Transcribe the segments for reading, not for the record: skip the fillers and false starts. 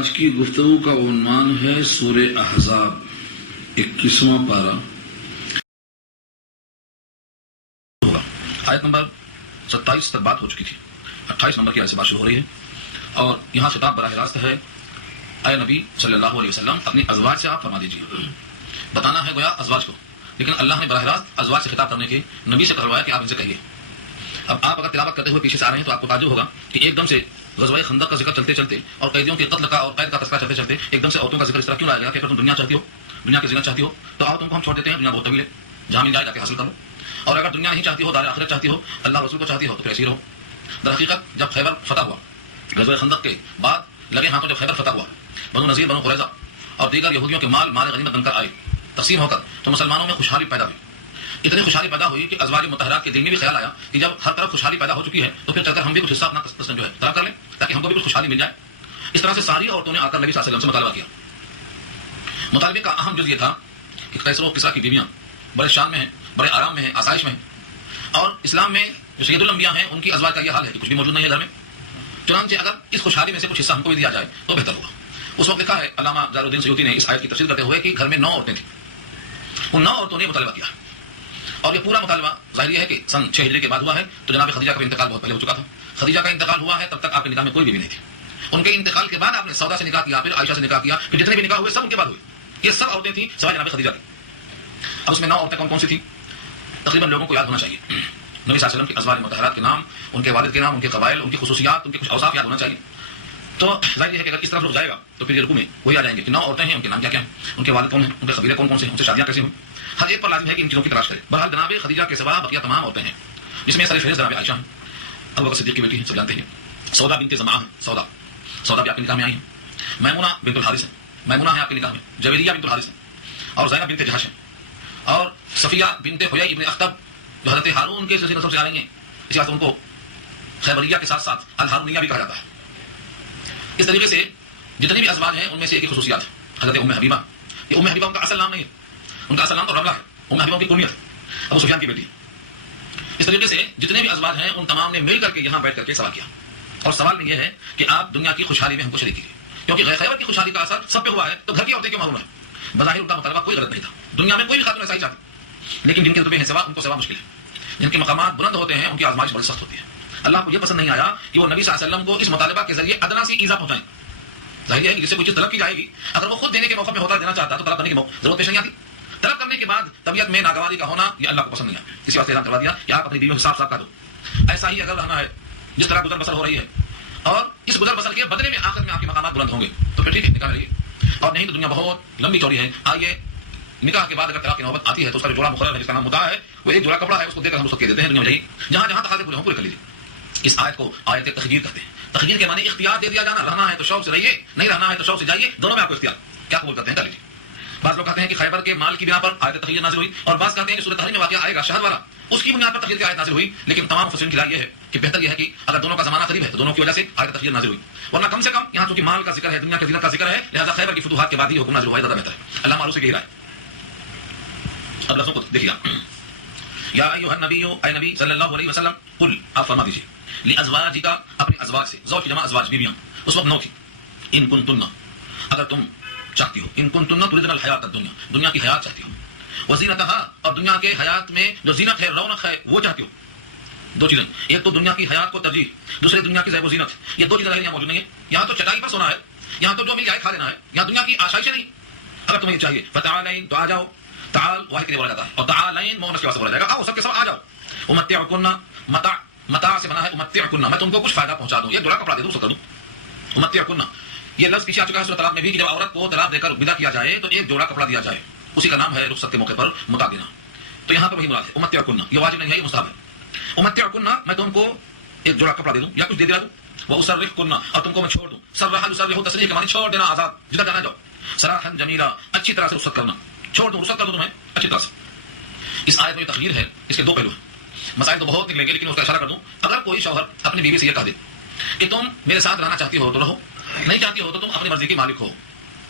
آج کی گفتگو کا عنوان ہے سورہ احزاب 21واں پارہ ہوگا۔ آیت نمبر 27 تک بات ہو چکی تھی، 28 نمبر کی آیت سے بات شروع ہو رہی ہے اور یہاں خطاب براہ راست ہے اے نبی صلی اللہ علیہ وسلم اپنی ازواج سے آپ فرما دیجیے۔ بتانا ہے گویا ازواج کو، لیکن اللہ نے براہ راست ازواج سے خطاب کرنے کے نبی سے کروایا کہ آپ ان سے کہیے۔ اب آپ اگر تلاوت کرتے ہوئے پیچھے سے آ رہے ہیں تو آپ کو تعجب ہوگا کہ ایک دم سے غزوہ خندق کا ذکر چلتے چلتے اور قیدیوں کے قتل کا اور قید کا تذکرہ چلتے چلتے ایک دم سے عورتوں کا ذکر اس طرح کیوں لایا گیا کہ اگر تم دنیا چاہتی ہو، دنیا کی زینت چاہتی ہو تو آؤ تم کو ہم چھوڑ دیتے ہیں، دنیا بہت طویل ہے، جہاں مل جائے جا کے حاصل کرو، اور اگر دنیا نہیں چاہتی ہو، دار آخرت چاہتی ہو، اللہ رسول کو چاہتی ہو تو پھر ایسے ہی رہو۔ در حقیقت جب خیبر فتح ہوا، غزوہ خندق کے بعد لگے ہاتھوں جب خیبر فتح ہوا، بنو نذیر، بنو قریظہ اور دیگر یہودیوں کے مال غنیمت بن کر آئے، تقسیم ہو کر، تو مسلمانوں میں خوشحالی پیدا ہوئی۔ اتنی خوشحالی پیدا ہوئی کہ ازواج مطہرات کے دل میں بھی خیال آیا کہ جب ہر طرف خوشحالی پیدا ہو چکی ہے تو پھر چل کر ہم بھی کچھ حصہ اپنا جو ہے طلب کر لیں تاکہ ہم کو بھی کچھ خوشحالی مل جائے۔ اس طرح سے ساری عورتوں نے آ کر نبی صلی اللہ علیہ وسلم سے مطالبہ کیا۔ مطالبے کا اہم جز یہ تھا کہ قیصر و کسریٰ کی بیویاں بڑے شان میں ہیں، بڑے آرام میں ہیں، آسائش میں ہیں، اور اسلام میں جو سید الانبیاء ہیں ان کی ازواج کا یہ حال ہے کہ کچھ بھی موجود نہیں ہے گھر میں، چنانچہ اگر اس خوشحالی میں سے کچھ حصہ ہم کو بھی دیا جائے تو بہتر ہوگا۔ اس وقت لکھا ہے علامہ جلال الدین سیوطی نے اس آیت کی تفسیر کرتے ہوئے کہ گھر میں 9 عورتیں تھیں، ان 9 عورتوں نے مطالبہ کیا، اور یہ پورا مطالبہ ظاہر یہ ہے کہ سن 6 ہجری کے بعد ہوا ہے، تو جناب خدیجہ کا انتقال بہت پہلے ہو چکا تھا۔ خدیجہ کا انتقال ہوا ہے تب تک آپ کے نکاح میں کوئی بیوی نہیں تھی۔ ان کے انتقال کے بعد آپ نے سودا سے نکاح کیا، پھر عائشہ سے نکاح کیا، پھر جتنے بھی نکاح ہوئے سب ان کے بعد ہوئے۔ یہ سب عورتیں تھیں سوائے جناب خدیجہ کی۔ اب اس میں 9 عورتیں کون کون سی تھیں؟ تقریباً لوگوں کو یاد ہونا چاہیے۔ نبی صلی اللہ علیہ وسلم کی ازواج مطہرات کے نام، ان کے والد کے نام، ان کے قبائل، ان کی خصوصیات، ان کے کچھ اوصاف یاد ہونا چاہیے۔ تو ظاہر یہ ہے کہ اگر اس طرف لوگ جائے گا تو پھر رکوع میں وہی آ جائیں گے کہ 9 عورتیں ہیں، ان کے نام کیا کیا ہیں، ان کے والد کون ہیں، ان کے قبیلے کون کون سے ہیں، ان سے شادیاں کیسی ہوں۔ ہر ایک پر لازم ہے کہ ان چیزوں کی تلاش کرے۔ بہرحال جناب خدیجہ کے سوا بقیہ تمام عورتیں ہیں، جس میں سر فہرست جناب عائشہ ہیں، ابو بکر صدیق کی بیٹی ہیں، سب جانتے ہیں۔ سودا بنت زمعہ ہیں، سودا بھی آپ کے نکاح میں آئی ہیں۔ میمونہ بنت الحارث ہیں، میمونہ ہیں آپ کے نکاح میں۔ جویریہ بنت الحارث ہیں، اور زینب بنت جہش ہیں، اور صفیہ بنت حیی ابن اخطب جو حضرت ہارون کے سلسلے نسب سے آ رہی ہیں، اسی واسطے ان کو خیبریہ کے ساتھ ساتھ الہارونیہ بھی کہا جاتا ہے۔ اس طریقے سے جتنی بھی ازواج ہیں ان میں سے ایک خصوصیات ہے حضرت ام حبیبہ۔ یہ ام حبیبہ ان کا اصل نام نہیں ہے، ان کا اصل نام تو رملہ ہے، ام حبیبہ کی کنیت ہے، ابو سفیان کی بیٹی۔ اس طریقے سے جتنے بھی ازواج ہیں ان تمام نے مل کر کے یہاں بیٹھ کر کے سوال کیا، اور سوال میں یہ ہے کہ آپ دنیا کی خوشحالی میں ہم کو شریک کیجیے، کیونکہ خیبر کی خوشحالی کا اثر سب پہ ہوا ہے، تو گھر کی عورتیں کیوں محروم ہیں؟ بظاہر ان کا مطالبہ کوئی غلط نہیں تھا، دنیا میں کوئی بھی خاتون ایسا ہی چاہتی، لیکن جن کے رتبے ہیں سوا ان کو سوا مشکل ہے، جن کے مقامات بلند ہوتے ہیں ان کی آزمائش بڑی سخت ہوتی ہے۔ اللہ کو یہ پسند نہیں آیا کہ وہ نبی صلی اللہ علیہ وسلم کو اس مطالبہ کے ذریعے ادنا سی ایذا پہنچائیں۔ ظاہر ہے کہ جس سے کوئی چیز طلب کی جائے گی، اگر وہ خود دینے کے موقع میں ہوتا دینا چاہتا تو طلب کرنے کی ضرورت پیش نہیں آتی۔ طلب کرنے کے بعد طبیعت میں ناگواری کا ہونا یہ اللہ کو پسند نہیں آیا، اسی واسطے اعلان کروا دیا کہ آپ اپنی بیویوں کے صاف کر دو۔ ایسا ہی اگر رہنا ہے جس طرح گزر بسر ہو رہی ہے، اور اس گزر بسر کے بدلے میں آخر میں آپ کے مقامات بلند ہوں گے تو پھر ٹھیک ہے، نکاح لیجیے، اور نہیں تو دنیا بہت لمبی چوڑی ہے۔ آئیے نکاح کے بعد اگر طلاق کی نوبت آتی ہے تو اس کا جو جوڑا مقرر ہے جس کا نام متاع ہے، وہ ایک جوڑا کپڑا ہے، اس کو دے کر ہم اس کو کہہ دیتے ہیں دنیا میں جائیے، جہاں جہاں تقاضے پورے ہوں پورے کر لیجیے۔ اس آیت کو آیت تخییر کہتے ہیں۔ تخییر کے معنی اختیار دے دیا جانا، رہنا ہے تو شوق سے رہیے، نہیں رہنا ہے تو شوق سے جائیے، دونوں میں آپ کو اختیار کیا قبول کرتے ہیں کر لیجیے۔ بعض لوگ کہتے ہیں کہ خیبر کے مال کی بنا پر آیت تخییر نازل ہوئی، اور بعض کہتے ہیں کہ سورۃ تحریم میں واقعہ آئے گا شہر والا، اس کی بنیاد پر تخییر کی آیت نازل ہوئی، لیکن تمام مفسرین کی رائے یہ ہے کہ بہتر یہ ہے کہ اگر دونوں کا زمانہ قریب ہے تو دونوں کی وجہ سے آیت تخییر نازل ہوئی، ورنہ کم سے کم یہاں چونکہ مال کا ذکر ہے، دنیا کی زینت کا ذکر ہے، لہذا خیبر کی فتوحات کے بعد ہی حکم نازل ہوا ہے، زیادہ بہتر ہے۔ اللہ معروف سے یہی رائے۔ اب لفظوں کو دیکھیے، یا ایھا النبی، اے نبی صلی اللہ علیہ وسلم، قل آپ فرما دیجیے، لازواجک اپنی ازواج سے، زوج کی جمع ازواج بیویاں، اس وقت 9 تھی، ان کنتن اگر تم چاہتی ہو، ان کنتن تريدن الحیات الدنیا، دنیا کی حیات چاہتی ہو، وزینتها اور دنیا کے حیات میں جو زینت ہے، رونق ہے، وہ چاہتی ہو۔ 2 چیزیں، ایک تو دنیا کی حیات کو ترجیح، دوسرے دنیا کی زیب و زینت، یہ 2 چیزیں یہاں موجود نہیں ہیں۔ یہاں تو چٹائی پر سونا ہے، یہاں تو جو مل جائے کھا لینا ہے، یہاں دنیا کی آشائشیں نہیں۔ اگر تمہیں یہ چاہیے فتعالین تو آ جاؤ، تعال واحد کے لیے بولا جاتا ہے، اور تعالین مؤنث کے واسطے بولا جائے گا، آؤ سب کے سب آ جاؤ۔ امتعکن، متاع سے بنا ہے امتعکن، میں تم کو کچھ فائدہ پہنچا دوں، یہ جوڑا کپڑا دے دوں، سب کر دوں۔ امتعکن یہ لفظ پیچھے آ چکا ہے سورۃ طلاق میں بھی کہ جب عورت کو طلاق دے کر ودا کیا جائے تو ایک جوڑا کپڑا دیا جائے، اسی کا نام ہے رخصت کے موقع پر متاع دینا۔ تو یہاں پر وہی مراد ہے امتعکن، یہ واجب نہیں ہے، یہ مستحب ہے۔ امتعکن میں تم کو ایک جوڑا کپڑا دے دوں یا کچھ دے دلا دوں، واسرحکن اور تم کو میں چھوڑ دوں۔ سرح یسرح تسریح کے معنی چھوڑ دینا، آزاد، جدھر جانا جاؤ، سراحا جمیلا، اچھی طرح سے رخصت کرنا، چھوڑ دوں، رخصت کر دوں تمہیں اچھی طرح سے۔ اس آیت میں یہ تخییر ہے، اس کے 2 پہلو ہیں، مسائل تو بہت نکلیں گے لیکن اس کا اشارہ کر دوں۔ اگر کوئی شوہر اپنی بیوی سے یہ کہہ دے کہ تم میرے ساتھ رہنا چاہتی ہو تو رہو، نہیں چاہتی ہو تو تم اپنی مرضی کی مالک ہو،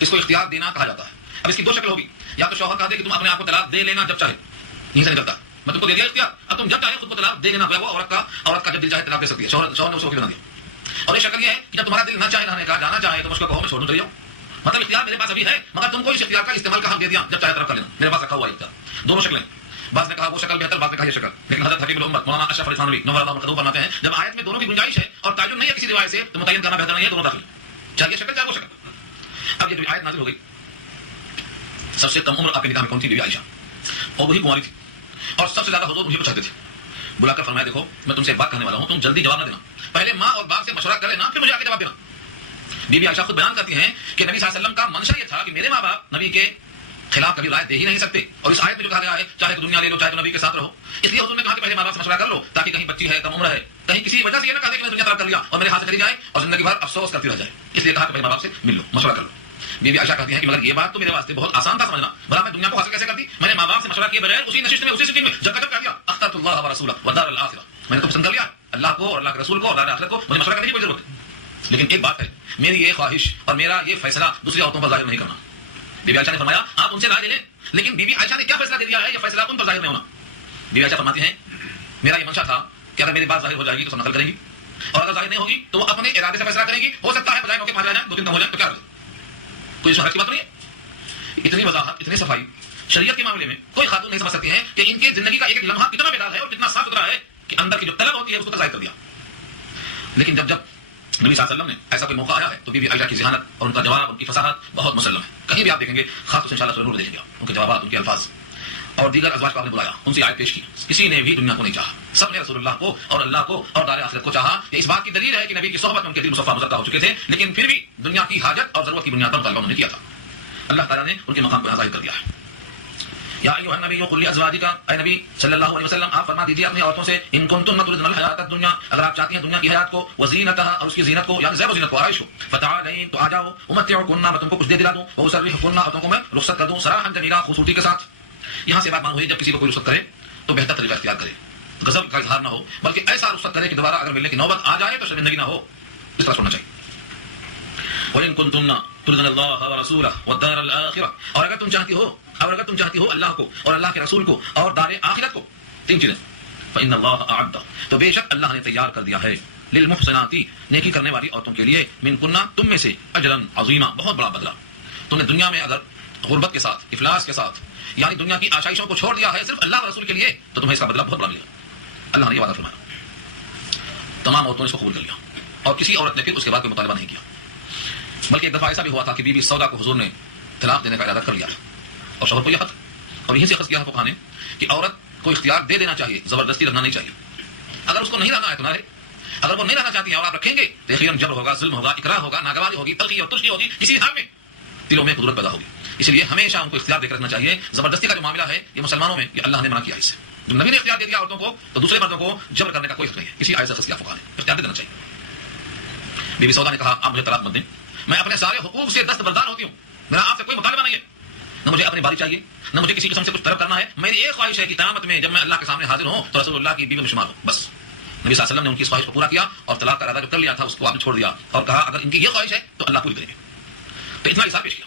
اس کو اختیار دینا کہا جاتا ہے۔ اب اس کی 2 شکل ہوگی، یا تو شوہر کہہ دے کہ تم اپنے آپ کو طلاق دے لینا جب چاہے، یہیں سے نکلتا میں تم کو دے دیا اختیار، اب تم جب چاہے خود کو طلاق دے لینا، وہ عورت کا جب دل چاہے طلاق دے سکتی ہے، شوہر نے اس کو بنا دیا۔ اور یہ شکل یہ ہے کہ جب تمہارا دل نہ چاہے رہنے کا، جانا چاہے تو مجھ کو کہو، میں چھوڑ دوں چلی جاؤ. مطلب اختیار میرے پاس ابھی ہے، مگر تم کو اس اختیار کا استعمال کا حق دے دیا، جب چاہے طرف کر لینا، میرے پاس رکھا ہوا اختیار. دونوں شکلیں. بعض نے کہا وہ شکل بہتر، بعض نے کہا یہ شکل. لیکن حضرت حکیم الامت مولانا اشرف علی تھانوی نور اللہ مرقدہ فرماتے ہیں جب آیت میں دونوں کی گنجائش ہے اور تعین نہیں ہے کسی روایت سے تو متعین کرنا بہتر نہیں ہے، دونوں داخل، چاہے یہ شکل چاہے وہ شکل. اب یہ جو آیت نازل ہو گئی، سب سے کم عمر آپ کے نکاح میں کون تھی؟ بی بی عائشہ، اور وہی کنواری تھی اور سب سے زیادہ حضور انہیں کو چاہتے تھے. بلا کر فرمایا دیکھو میں تم سے ایک بات کہنے والا ہوں، تم جلدی جواب نہ دینا، پہلے ماں اور باپ سے مشورہ کر لینا، پھر مجھے آگے جواب دینا. بی بی عائشہ خود بیان کرتی ہیں کہ نبی صلی اللہ علیہ وسلم کا منشا یہ تھا کہ میرے ماں باپ نبی کے خلاف کبھی رائے دے ہی نہیں سکتے، اور اس آیت میں جو کہا گیا ہے چاہے تو دنیا لے لو چاہے تو نبی کے ساتھ رہو، اس لیے حضور نے کہا کہ پہلے ماں باپ سے مشورہ کر لو تاکہ کہیں بچی ہے، کم عمر ہے، کہیں کسی وجہ سے یہ نہ کہا کہ میں دنیا طلب کر لیا اور میرے ہاتھ سے چلی جائے اور زندگی بھر افسوس کرتی رہ جائے. اس لیے کہا کہ پہلے ماں باپ سے مل لو، مشورہ کر لو. بی بی عائشہ کہتی ہیں کہ مگر یہ بات تو میرے واسطے بہت آسان تھا سمجھنا، بھلا میں دنیا کو حاصل کیسے کرتی؟ میں نے ماں باپ سے مشورہ کیے بغیر اسی نشست میں اسی سٹنگ میں جب کر دیا، اخترت اللہ و رسولہ والدار الاخرہ، میں نے تو پسند کر لیا اللہ کو اور اللہ کے رسول کو اور دار آخرت کو، مجھے مشورہ کرنے کی کوئی ضرورت نہیں. لیکن ایک بات ہے، میری یہ خواہش اور میرا یہ فیصلہ دوسری عورتوں پر ظاہر نہیں کرنا. بی بی عائشہ نے فرمایا آپ ان سے رائے لے لیں، لیکن بی بی عائشہ نے کیا فیصلہ دے دیا ہے، یہ فیصلہ ان پر ظاہر نہیں ہونا. بی بی عائشہ فرماتی ہیں میرا یہ منشا تھا کہ اگر میری بات ظاہر ہو جائے گی تو سب نقل کریں گی، اور اگر ظاہر نہیں ہوگی تو وہ اپنے ارادے سے فیصلہ کریں گی. ہو سکتا ہے بجائے موقع پا جائیں، دو دن کم ہو جائیں تو کیا کوئی اس میں حرج کی بات نہیں ہے. اتنی وضاحت، اتنی صفائی شریعت کے معاملے میں کوئی خاتون نہیں سمجھ سکتی ہیں کہ ان کے زندگی کا ایک ایک لمحہ کتنا بیدار ہے اور کتنا صاف ستھرا ہے کہ اندر کی جو طلب ہوتی ہے اس کو ظاہر کر دیا. لیکن جب نبی صلی اللہ علیہ وسلم نے ایسا کوئی موقع آیا ہے تو بی بی عائشہ کی ذہانت اور ان کا جواب، ان کی فصاحت بہت مسلم ہے. کہیں بھی آپ دیکھیں گے خاص طور سے انشاءاللہ ضرور دیکھیں گے ان کے جوابات، ان کے الفاظ. اور دیگر ازواج کو آپ نے بلایا، ان سے آیت پیش کی، کسی نے بھی دنیا کو نہیں چاہا، سب نے رسول اللہ کو اور اللہ کو اور دار آخرت کو چاہا. یہ اس بات کی دلیل ہے کہ نبی کی صحبت میں ان کے دل مصفا مزکا ہو چکے تھے، لیکن پھر بھی دنیا کی حاجت اور ضرورت کی بنیاد پر مطالبہ انہوں نے کیا تھا. اللہ تعالیٰ نے ان کے مقام کو ظاہر کر دیا ہے. یا ایھا النبی قل لازواجک، اے نبی صلی اللہ علیہ وسلم آپ فرما دیجیے اپنی عورتوں سے، ان کنتن تردن الحیات الدنیا، اگر آپ چاہتی ہیں دنیا کی حیات کو، وزینتها اور اس کی زینت کو، یعنی زیب و زینت کو، آرائش کو، فتعالین تو آ جاؤ، امتعکن میں تم کو کچھ دے دلا دوں، واسرحکن اور تم کو میں رخصت کر دوں، سراحا جمیلا خوبصورتی کے ساتھ. یہاں سے بات معلوم ہوئی جب کسی کو کوئی رخصت کرے تو بہتر طریقہ اختیار کرے، غضب کا اظہار نہ ہو، بلکہ ایسا رخصت کرے کہ دوبارہ اگر ملنے کی نوبت آ جائے تو شرمندگی نہ ہو، اس طرح چھوڑنا چاہیے. وَإِن كُنتُنَّ تُرِدْنَ اللَّهَ وَرَسُولَهُ وَالدَّارَ الْآخِرَةَ، اور اگر تم چاہتی ہو اللہ کو اور اللہ کے رسول کو اور دار آخرت کو، تین چیزیں، فإن اللہ اعد، تو بے شک اللہ نے تیار کر دیا ہے، للمحسنات، نیکی کرنے والی عورتوں کے لیے، منکن، تم میں سے، اجرا عظیما، بہت بڑا بدلہ. تم نے دنیا میں اگر غربت کے ساتھ، افلاس کے ساتھ، یعنی دنیا کی آشائشوں کو چھوڑ دیا ہے صرف اللہ اور رسول کے لیے، تو تمہیں اس کا بدلہ بہت بڑا ملے گا. اللہ نے یہ وعدہ فرمایا. تمام عورتوں نے اس کو قبول کر لیا اور کسی عورت نے پھر اس کے بعد کوئی مطالبہ نہیں کیا. بلکہ ایک دفعہ ایسا بھی ہوا تھا کہ بی بی سودا کو حضور نے طلاق دینے کا ارادہ کر لیا تھا اور شوہر کو یہ خط، اور یہیں سے خط کیا فقہاء نے کہ عورت کو اختیار دے دینا چاہیے، زبردستی رکھنا نہیں چاہیے. اگر اس کو نہیں رہنا ہے تو نہ رہے، اگر وہ نہیں رہنا چاہتی ہے اور آپ رکھیں گے تو یقیناً جبر ہوگا، ظلم ہوگا، اکراہ ہوگا، ناگواری ہوگی، تلخی اور ترشی ہوگی، کسی حال میں دلوں میں قدرت پیدا ہوگی. اس لیے ہمیشہ ان کو اختیار دے کر رکھنا چاہیے. زبردستی کا جو معاملہ ہے یہ مسلمانوں میں یہ اللہ نے منع کیا ہے. اس سے جب نبی نے اختیار دے دیا عورتوں کو تو دوسرے مردوں کو جبر کرنے کا کوئی حق نہیں ہے. کسی آیت سے خص کیا فقہاء نے اختیار دے دینا چاہیے. بی بی سودا نے کہا آپ مجھے طلاق مت دیں، میں اپنے سارے حقوق سے دستبردار ہوتی ہوں، میرا آپ سے کوئی مطالبہ نہیں ہے، نہ مجھے اپنی باری چاہیے، نہ مجھے کسی قسم سے کچھ طلب کرنا ہے. میری ایک خواہش ہے کہ قیامت میں جب میں اللہ کے سامنے حاضر ہوں تو رسول اللہ کی بیوی میں شمار ہوں. بس نبی صلی اللہ علیہ وسلم نے ان کی اس خواہش کو پورا کیا اور طلاق کا ارادہ جو کر لیا تھا اس کو آپ نے چھوڑ دیا اور کہا اگر ان کی یہ خواہش ہے تو اللہ پوری کرے گی. تو اتنا حساب پیش کیا.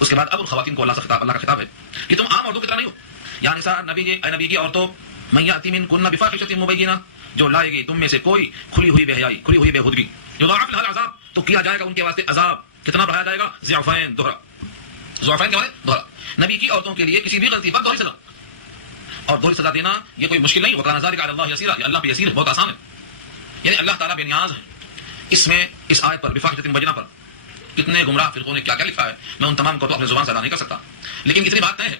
اس کے بعد اب ان خواتین کو اللہ کا خطاب ہے کہ تم عام عورتوں کی طرح نہیں ہو. یا نساء نبی کی عورتوں، من یأتی منکن بفاحشۃ مبینہ، جو لائے گی تم میں سے کوئی کھلی ہوئی بے حیائی، کھلی ہوئی بے خودگی، یضاعف لها العذاب، تو کیا جائے گا ان کے واسطے عذاب. کتنا بڑھایا جائے گا؟ ضعفین، دوہرا. ضعفین کے معنی دوہرا. نبی کی عورتوں کے لیے کسی بھی غلطی پر دوہری سزا، اور دوہری سزا دینا یہ کوئی مشکل نہیں. وکان ذلک علی اللہ یسیرا، یہ اللہ پہ یسیر ہے، بہت آسان ہے. یعنی اللہ تعالیٰ بے نیاز ہے. اس میں اس آیت پر بفاحشۃ مبینہ پر کتنے گمراہ فرقوں نے کیا کیا لکھا ہے، میں ان تمام کو تو اپنے زبان سے ادا نہیں کر سکتا. لیکن اتنی بات ہے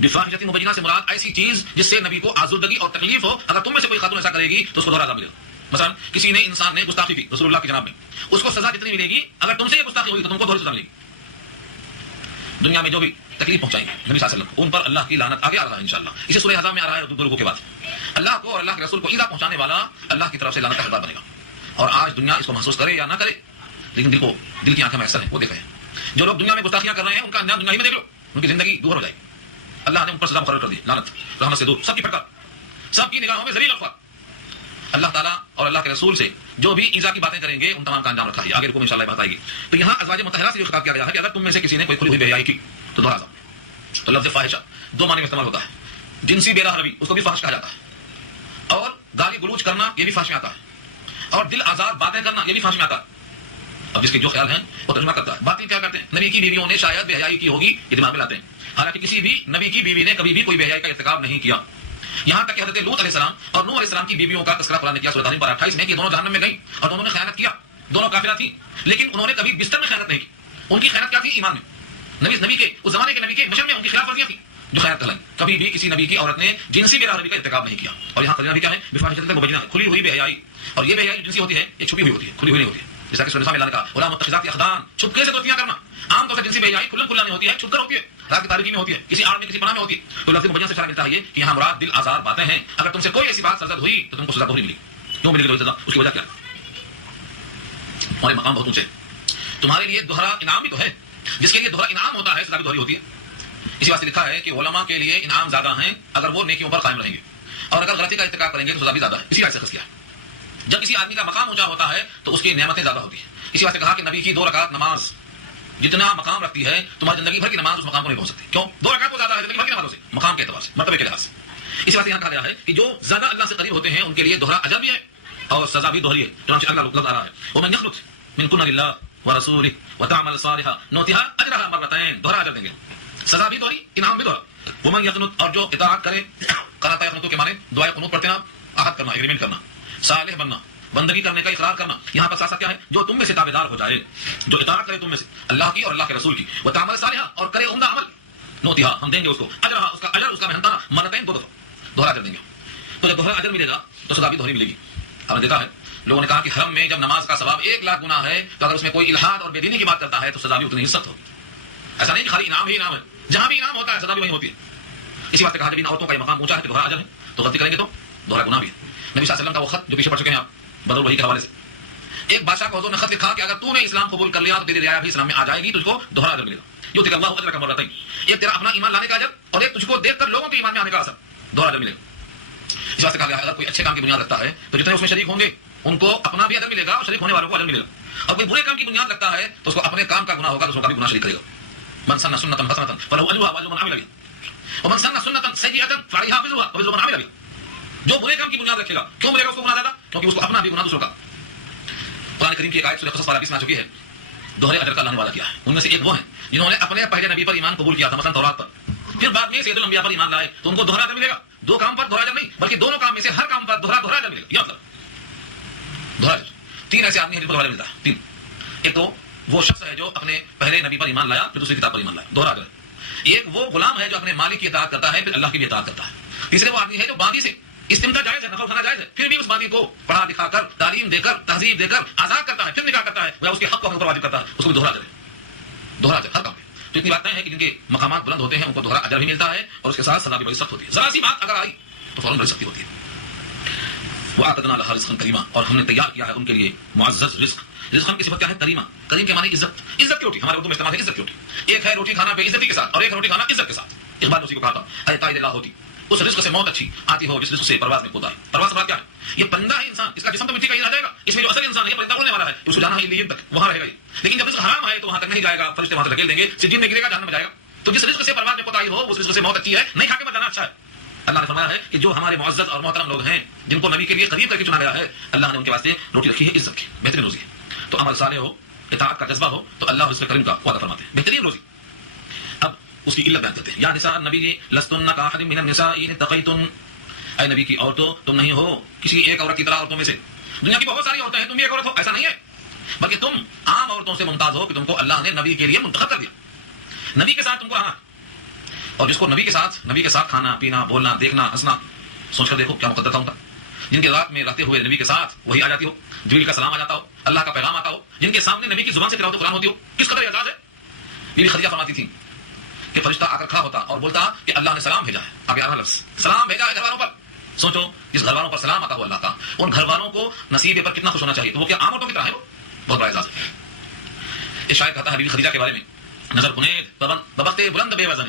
بفاحشۃ مبینہ سے مراد ایسی چیز جس سے نبی کو آزردگی اور تکلیف ہو. اگر تم میں سے کوئی خاتون ایسا کرے گی تو اس کو دوہرا عذاب ملے گا. مثلا کسی نے انسان نے گستاخی کی رسول اللہ کی جناب میں، اس کو سزا جتنی ملے گی، اگر تم سے یہ گستاخی ہوگی تو تم کو دوہری سزا ملے گی. دنیا میں جو بھی تکلیف پہنچائیں گے نبی صلی اللہ علیہ وسلم ان پر اللہ کی لعنت آگے آ رہا ہے انشاءاللہ. اسے سورہ احزاب میں آ رہا ہے دو رکوع کے بعد. اللہ کو اور اللہ کے رسول کو ایذا پہنچانے والا اللہ کی طرف سے لعنت کا حقدار بنے گا. اور آج دنیا اس کو محسوس کرے یا نہ کرے، لیکن دل کی آنکھیں میں اثر ہیں، وہ دیکھیں. جو لوگ دنیا میں گستاخیاں کر رہے ہیں ان کا انجام دنیا ہی میں دیکھ لو، ان کی زندگی دور ہو جائے. اللہ نے ان پر سزا مقرر کر دی، لعنت، رحمت سے دور، سب کی پھٹکار، سب کی نگاہوں میں ذلیل اور خوار. اللہ تعالیٰ اور اللہ کے رسول سے جو بھی ایذا کی باتیں کریں گے ان تمام کا انجام رکھا ہے. آگے رکوع میں انشاءاللہ بات آئے گی. تو یہاں ازواج مطہرات سے جو خطاب کیا گیا ہے کہ اگر تم میں سے کسی نے کوئی کھلی ہوئی بے حیائی کی تو دوہرا عذاب. تو لفظ فاحشہ دو معنی میں استعمال ہوتا ہے. جنسی بے راہ روی اس کو بھی فحش کہا جاتا ہے، اور گالی گلوچ کرنا یہ بھی فحش میں آتا ہے. اور دل آزار باتیں کرنا یہ بھی فحش میں آتا ہے. اب جس کے جو خیال ہیں وہ ترجمہ کرتا ہے. باطل کیا کرتے ہیں؟ نبی کی بیویوں نے شاید بے حیائی کی ہوگی یہ دماغ میں لاتے ہیں، حالانکہ کسی بھی نبی کی بیوی نے کبھی بھی کوئی بے حیائی کا ارتکاب نہیں کیا. یہاں تک کہ حضرت لوط علیہ السلام اور نوح علیہ السلام کی بیویوں کا تذکرہ قرآن نے کیا سورۃ تحریم پر 28 میں کہ دونوں جہنم میں گئیں اور دونوں نے خیانت کیا. دونوں کافرہ تھیں لیکن انہوں نے کبھی بستر میں خیانت نہیں کی. ان کی خیانت کیا تھی؟ ایمان میں. نبی کے اس زمانے کے نبی کے مشن میں ان کی خلاف ورزیاں تھیں جو خیانت کہلائیں. کبھی بھی کسی نبی کی عورت نے جنسی بے روی کا ارتکاب نہیں کیا. اور یہاں ترجمہ بھی کیا ہے؟ بفاحشۃ مبینہ، کھلی ہوئی بے حیائی. اور یہ بے حیائی جنسی ہوتی ہے یہ چھپی ہوئی ہوتی ہے، کھلی ہوئی نہیں ہوتی ہے. جیسا کہ سورۃ النساء میں اللہ نے کہا ولا متخذات اخدان، چھپکے سے دوستیاں کرنا. عام طور سے جنسی بے حیائی کھلم کھلا نہیں ہوتی ہے، چھپ کر ہوتی ہے، رات کی تاریکی میں ہوتی ہے، کسی آڑ میں کسی پناہ میں ہوتی ہے. تو لفظ مبین سے اشارہ ملتا ہے یہ کہ یہاں مراد دل آزار باتیں ہیں. اگر تم سے کوئی ایسی بات سرزد ہوئی تو تم کو سزا دوہری ملی. کیوں ملے گی سزا؟ اس کی وجہ کیا ہے؟ ہمارے مقام بہت اونچے. تمہارے لیے دوہرا انعام بھی تو ہے. جس کے لیے دوہرا انعام ہوتا ہے سزا بھی دوہری ہوتی ہے. اسی واسطے لکھا ہے کہ علماء کے لیے انعام زیادہ ہیں اگر وہ نیکیوں پر قائم رہیں گے، اور اگر غلطی کا ارتکاب کریں گے تو سزا بھی زیادہ ہے. اسی واسطے خص کیا ہے. جب کسی آدمی کا مقام اونچا ہوتا ہے تو اس کی نعمتیں زیادہ ہوتی ہیں. اسی واسطے کہا کہ نبی کی 2 رکعت نماز جتنا مقام رکھتی ہے تمہاری زندگی بھر کی نماز اس مقام کو نہیں پہنچ سکتی. کیوں؟ 2 رکعت کو زیادہ ہے زندگی بھر کی نمازوں سے، مقام کے اعتبار سے، مرتبے کے لحاظ سے. اس واسطے یہاں کہا گیا ہے کہ جو زیادہ اللہ سے قریب ہوتے ہیں ان کے لیے دوہرا اجر بھی ہے اور سزا بھی دوہری ہے. چنانچہ اللہ لفظ آ رہا ہے ومن یخلق منکن للہ ورسولہ وتعمل صالحا نؤتها اجرها مرتين، دوہرا اجر دیں گے، سزا بھی دوہری، انعام بھی دوہرا. ومن یقنط، اور جو اطاعت کرے، قناۃ یقنط کے معنی دعائے قنوت پڑھتے نا، عہد کرنا، ایگریمنٹ کرنا، صالح بننا، بندگی کرنے کا اقرار کرنا. یہاں پر ساتھ کیا ہے؟ جو تم میں سے تابعدار ہو جائے، جو اطاعت کرے تم میں سے اللہ کی اور اللہ کے رسول کی، وتعمل صالحا، اور کرے عمدہ عمل، نؤتها، ہم دیں گے اس کو اجرها، اس کا اجر، اس کا محنتانہ، مرتين، 2 دفعہ، دوہرا اجر دیں گے. تو جب دوہرا اجر ملے گا تو سزا بھی دوہری ملے گی. ہم نے دیکھا ہے لوگوں نے کہا کہ حرم میں جب نماز کا ثواب 1 لاکھ گنا ہے تو اگر اس میں کوئی الحاد اور بے دینی کی بات کرتا ہے تو سزا بھی اتنی ہی سخت ہوگی. ایسا نہیں کہ خالی انعام ہی انعام ہے، جہاں بھی انعام ہوتا ہے سزا بھی وہیں ہوتی ہے. اسی واسطے کہا جب ان عورتوں کا یہ مقام اونچا ہے کہ دوہرا اجر ہے تو غلطی کریں گے تو دوہرا گناہ بھی ہے. نبی صلی اللہ علیہ وسلم کا وہ خط جو پیچھے پڑھ چکے ہیں آپ بدر وحی کے حوالے سے، ایک بادشاہ کو حضور نے خط لکھا کہ اگر تو نے اسلام قبول کر لیا تو تیری رعایا بھی اسلام میں آ جائے گی، تجھ کو دوہرا اجر ملے گا. یؤتیک اللہ اجرک مرتین، ایک تیرا اپنا ایمان لانے کا اجر اور ایک تجھ کو دیکھ کر لوگوں کے ایمان میں آنے کا اثر، دوہرا اجر ملے گا. اس واسطے کہا گیا اگر کوئی اچھے کام کی بنیاد رکھتا ہے تو جتنے اس میں شریک ہوں گے ان کو اپنا بھی اجر ملے گا اور شریک ہونے والوں کو اجر ملے گا. اور کوئی برے کام کی بنیاد رکھتا ہے تو اس کو اپنے کام کا گناہ ہوگا، دوسروں کا بھی گناہ شریک کرے گا. من سن سنة حسنة فله اجرها واجر من عمل بها ومن سن سنة سيئة فعليها وزرها ووزر من عمل بها. جو برے کام کی بنیاد رکھے گا کیوں ملے گا اس کو گناہ زیادہ؟ کیونکہ اس کو اپنا بھی گناہ دوسروں کا. قرآن کریم کی ایک آیت سورہ قصص 20 میں آ چکی ہے، دوہرے اجر کا لانے والا کیا ہے. ان میں سے ایک وہ ہیں جنہوں نے اپنے پہلے نبی پر ایمان قبول کیا تھا، مثلا تورات پر، پھر بعد میں سید الانبیاء پر ایمان لائے تو ان کو دوہرا اجر ملے گا. 2 کام پر دوہرا اجر نہیں بلکہ دونوں کام میں سے ہر کام پر دوہرا اجر ملے گا. یہ مطلب دوہرا اجر. 3 ایسے آدمی ہیں جن کو دوہرا ملتا ہے. 3. ایک تو وہ شخص ہے جو اپنے پہلے نبی پر ایمان لایا پھر دوسری کتاب پر ایمان لایا، دوہرا اجر. ایک وہ غلام ہے جو اپنے مالک کی اطاعت کرتا ہے پھر اللہ کی بھی اطاعت کرتا ہے. تیسرے وہ آدمی ہے جو باندی سے استمتاع جائز ہے، نفع اٹھانا جائز ہے، پھر بھی اس باندی کو پڑھا دکھا کر، تعلیم دے کر، تہذیب دے کر آزاد کرتا ہے، پھر نکاح کرتا ہے، وہ اس کے حق کو اپنے اوپر واجب کرتا ہے، اس کو بھی دوہرا اجر ہے. دوہرا اجر ہر کام میں. تو اتنی باتیں ہیں کہ جن کے مقامات بلند ہوتے ہیں ان کو دوہرا اجر بھی ملتا ہے اور اس کے ساتھ سزا بھی بڑی سخت ہوتی ہے. ذرا سی بات اگر آئی تو فوراً بڑی سختی ہوتی ہے. وَأَعْتَدْنَا لَهَا رِزْقًا كَرِيمًا، اور ہم نے تیار کیا ہے ان کے لیے معزز رزق. رزق کی صفت کیا ہے؟ کریمہ. کریم کے معنی عزت، عزت کی روٹی. ہمارے اردو میں استعمال ہے عزت کی روٹی. ایک ہے روٹی کھانا بے عزتی کے ساتھ اور ایک ہے روٹی کھانا عزت کے ساتھ. اقبال نے اسی کو کہا تھا اے قائد اللہ ہوتی اس رزق سے موت اچھی آتی ہو جس رزق سے پرواز میں خود آئی. پرواز سے بات کیا ہے؟ یہ پرندہ ہے انسان، اس کا جسم تو مٹی کا ہی رہ جائے گا، اس میں جو اصل انسان ہے یہ پرندہ اڑنے والا ہے، اس کو جانا ہے لیے تک وہاں رہے گا. لیکن جب رزق حرام آئے تو وہاں تک نہیں جائے گا، فرشتے وہاں سے دھکیل دیں گے، سجین میں گرے گا، جہنم میں جائے گا. تو جس رزق سے پرواز میں خود آئی ہو اس رزق سے موت اچھی ہے، نہیں کھا کے بچ جانا اچھا ہے. اللہ نے فرمایا ہے کہ جو ہمارے معزز اور محترم لوگ ہیں جن کو نبی کے لیے قریب کر کے چنا گیا ہے، اللہ نے ان کے واسطے روٹی رکھی ہے عزت کی، بہترین روزی ہے. تو عمل صالح ہو، اطاعت کا جذبہ ہو تو اللہ رزق کریم کا وعدہ فرماتے ہیں، بہترین روزی. اب اس کی علت بیان کرتے ہیں. یا نساء النبی لستن کاحد من النساء ان اتقیتن، اے نبی کی عورتوں تم نہیں ہو کسی ایک عورت کی طرح عورتوں میں سے. دنیا کی بہت ساری عورتیں ہیں، تم بھی ایک عورت ہو، ایسا نہیں ہے، بلکہ تم عام عورتوں سے ممتاز ہو کہ تم کو اللہ نے نبی کے لیے منتخب کر دیا. نبی کے ساتھ تم کو رہنا، اور جس کو نبی کے ساتھ کھانا پینا بولنا دیکھنا ہنسنا، سوچ کر دیکھو کیا مقدر تھا ان کا. جن کے رات میں رہتے ہوئے نبی کے ساتھ وہی آ جاتی ہو، جبریل کا سلام آ جاتا ہو، اللہ کا پیغام آتا ہو، جن کے سامنے نبی کی زبان سے تلاوت قرآن ہوتی ہو، کس قدر اعزاز ہے. بی بی خدیجہ فرماتی تھی کہ فرشتہ آ کر کھڑا ہوتا اور بولتا کہ اللہ نے سلام بھیجا ہے. اب یار لفظ سلام بھیجا ہے گھر والوں پر. سوچو جس گھر والوں پر سلام آتا ہو اللہ کا، ان گھر والوں کو نصیب پر کتنا خوش ہونا چاہیے. تو وہ کیا عام عورتوں کی طرح ہے؟ وہ بہت بڑا اعزاز ہے. یہ شاعر کہتا ہے بی بی خدیجہ کے بارے میں، نظر کنید ببخت بلند بے وزن،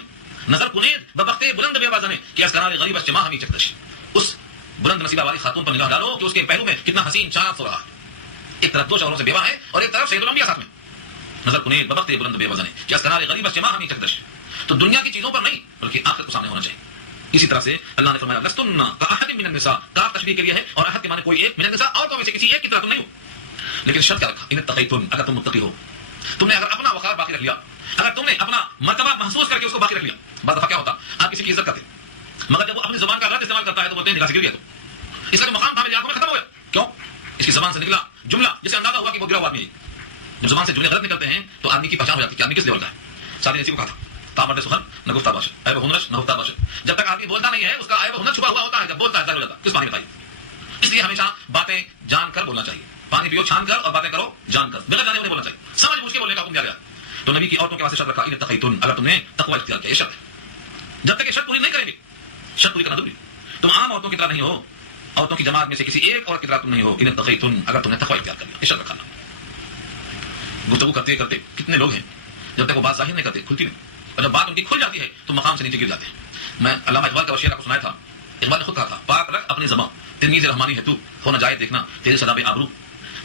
نظر کنید ببخت بلند بے وزن کہ از کنار غریب اس جماع ہمی چکدش. اس بلند نصیبہ والی خاتون پر نگاہ ڈالو کہ اس کے پہلو میں کتنا حسین چاند سو رہا ہے. ایک طرف 2 شوہروں سے بیوہ ہے اور ایک طرف سید الانبیاء ساتھ میں. نظر کنید ببخت بلند بے وزن کہ از کنار غریب اس جماع ہمی چکدش. تو دنیا کی چیزوں پر نہیں بلکہ آخرت کو سامنے ہونا چاہیے. اسی طرح سے اللہ نے فرمایا لستن کاحد من النساء، کاف کا تشبیہ کے لیے ہے، اور احد کے معنی کوئی ایک، من النساء عورتوں میں سے کسی ایک کی طرح تم نہیں ہو. لیکن شرط کیا رکھا؟ ان اتقیتم، اگر تم متقی ہو، تم نے اگر اپنا وقار باقی رکھ لیا، اگر تم نے اپنا مرتبہ محسوس کر کے اس کو باقی رکھ لیا. بعض دفعہ کیا ہوتا، آپ کسی کی عزت کرتے مگر جب وہ اپنی زبان کا غلط استعمال کرتا ہے تو بولتے ہیں نگاہ سے گر گیا، تو اس کا جو مقام تھا میری آنکھوں میں ختم ہو گیا. کیوں؟ اس کی زبان سے نکلا جملہ جسے اندازہ ہوا کہ وہ گرا ہوا آدمی ہے. جب زبان سے جملے غلط نکلتے ہیں تو آدمی کی پہچان ہو جاتی ہے کہ آدمی کس لیول کا ہے. شادی نے اسی کو کہا تھا، تامرد سخن نہ گفتہ باشد، عیب ہنرش نہ ہفتہ باشد. جب تک آدمی بولتا نہیں ہے اس کا عیب ہنر چھپا ہوا ہوتا ہے، جب بولتا ہے ظاہر ہو جاتا ہے. کس معنی بتائیے؟ اس لیے ہمیشہ باتیں جان کر بولنا چاہیے. پانی پیو چھان کر اور باتیں کرو جان کر، بغیر جانے انہیں بولنا چاہیے، سمجھ بوجھ کے بولنے کا حکم دیا گیا. تو نبی کی عورتوں کے واسطے شرط رکھا، ان اتقیتن، اگر تم نے تقوی اختیار کیا. یہ شرط ہے، جب تک یہ شرط پوری نہیں کریں گے، شرط پوری کرنا ضروری. تم عام عورتوں کی طرح نہیں ہو، عورتوں کی جماعت میں سے کسی ایک عورت کی طرح تم نہیں ہو. ان اتقیتن، اگر تم نے تقوی اختیار کر لیا. یہ شرط رکھنا. گفتگو کرتے کرتے کتنے لوگ ہیں جب تک وہ بات ظاہر نہیں کرتے کھلتی نہیں، اور جب بات ان کی کھل جاتی ہے تو مقام سے نیچے گر جاتے ہیں. میں علامہ اقبال کا شعر کو سنایا تھا. اقبال نے خود کہا تھا، پاک رکھ اپنی زبان، تلمیذ رحمانی ہے تو، ہو نہ جائے دیکھنا تیرے صدا بے آبرو.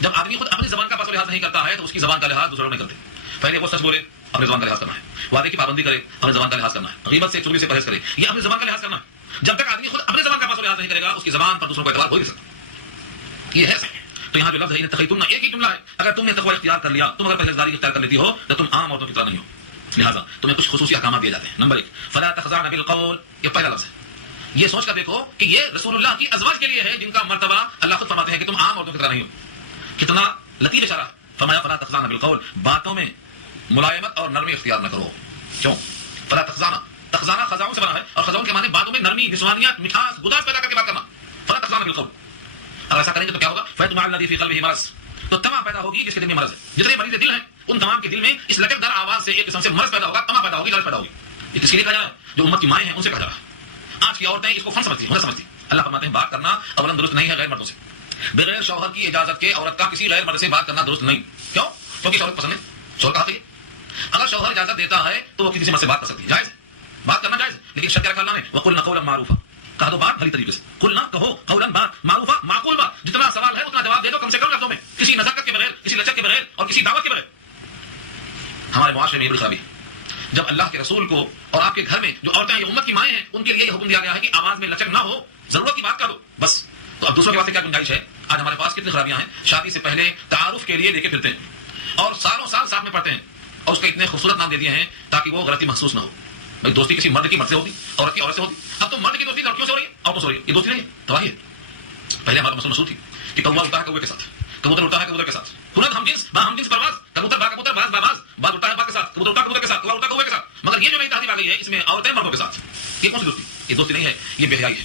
جب آدمی خود اپنی زبان کا پاس و لحاظ نہیں کرتا ہے تو اس کی زبان کا لحاظ دوسرے نہیں کرتے. پہلے وہ سچ بولے، اپنی زبان کا لحاظ کرنا ہے. وعدے کی پابندی کرے، اپنی زبان کا لحاظ کرنا ہے. غیبت سے چغلی سے پرہیز کرے، یہ اپنی زبان کا لحاظ کرنا ہے. جب تک آدمی خود اپنی زبان کا پاس و لحاظ نہیں کرے گا اس کی زبان پر دوسروں کو اعتبار ہو ہی نہیں سکتا. یہ ہے. تو یہاں جو لفظ ہے تقیتن، ایک ہی جملہ ہے. اگر تم نے تقوی اختیار کر لیا، تم اگر پرہیزگاری اختیار کر لیتی ہو تو تم عام عورتوں کی طرح نہیں ہو. لہٰذا تمہیں کچھ خصوصی احکامات دیے جاتے ہیں. نمبر 1، فلا تخضعن بالقول. یہ پہلا لفظ ہے. یہ سوچ کر دیکھو کہ یہ رسول اللہ کی ازواج کے لیے ہے جن کا مرتبہ اللہ خود فرماتے ہیں کہ تم عام عورتوں کی طرح نہیں ہو. کتنا لطیف اشارہ ہے. فرمایا فلا تخضعن بالقول، باتوں میں ملائمت اور نرمی اختیار نہ کرو. کیوں؟ فلا تخضعن، تخضعن خضاؤں سے بنا ہے، اور خضاؤں کے معنی باتوں میں نرمی، نسوانیت، مٹھاس، گداز پیدا کر کے بات کرنا. فلا تخضعن بالقول. اگر ایسا کریں گے تو کیا ہوگا؟ فیطمع الذی فی قلبہ مرض، تو تما پیدا ہوگی جس کے دل میں مرض ہے. جتنے مریض دل ہیں ان تمام کے دل میں اس لچکدار آواز سے ایک قسم سے مرض پیدا ہوگا، تما پیدا ہوگی، لالچ پیدا ہوگی. یہ کس کے لیے کہا جا رہا ہے؟ جو امت کی مائیں ہیں ان سے کہا جا رہا ہے. آج کی عورتیں اس کو فن سمجھتی ہیں، ہنر سمجھتی ہیں. اللہ فرماتے ہیں بات کرنا اولا درست نہیں ہے غیر مردوں سے. بغیر شوہر کی اجازت کے عورت کا کسی غیر مرد سے بات کرنا درست نہیں. کیوں؟ کیونکہ شوہر پسند ہے. شوہر کہا ہے اگر شوہر اجازت دیتا ہے تو وہ کسی مرد سے بات کر سکتی ہے، جائز ہے، بات کرنا جائز ہے. لیکن شرط کیا رکھا اللہ نے؟ وقلنا قولا معروفا، کہا دو بات بھلی طریقے سے. قلنا کہو، قولا بات، معروفا معقول بات. جتنا سوال ہے اتنا جواب دے دو، کم سے کم لفظوں میں، کسی نزاکت کے بغیر، کسی لچک کے بغیر اور کسی دعوت کے بغیر. ہمارے معاشرے میں یہ بڑی خرابی ہے. جب اللہ کے رسول کو اور آپ کے گھر میں جو عورتیں یہ امت کی مائیں ہیں ان کے لیے یہ حکم دیا گیا ہے کہ آواز میں لچک نہ ہو، ضرورت کی بات کر دو بس. تو اب دوسروں کے واسطے کیا گنجائش ہے؟ آج ہمارے پاس کتنی خرابیاں ہیں. شادی سے پہلے تعارف کے لیے لے کے پھرتے ہیں اور سالوں سال ساتھ میں پڑھتے ہیں اور اس کے اتنے خوبصورت نام دے دیے ہیں تاکہ وہ غلطی محسوس نہ ہو. بھائی دوستی کسی مرد کی مرد سے ہوتی، عورت کی عورت سے ہوتی. اب تو مرد کی دوستی لڑکیوں سے ہو رہی ہے، عورتوں سے ہو رہی ہے. یہ دوستی نہیں ہے، تباہی ہے. پہلے ہمارا مسئلہ مشہور تھی کہ کوا اڑتا ہے کوے کے ساتھ، کبوتر اڑتا ہے کبوتر کے ساتھ. ہنر ہم جنس با ہم جنس پرواز، کبوتر با کبوتر، باز با باز، باز اڑتا ہے باز کے ساتھ، کبوتر اڑتا ہے کبوتر کے ساتھ، کوا اڑتا ہے کوے کے ساتھ. مگر یہ جو نئی تہذیب آ گئی ہے اس میں عورتیں مردوں کے ساتھ. یہ کون سی دوستی؟ یہ دوستی نہیں ہے، یہ بے حیائی ہے.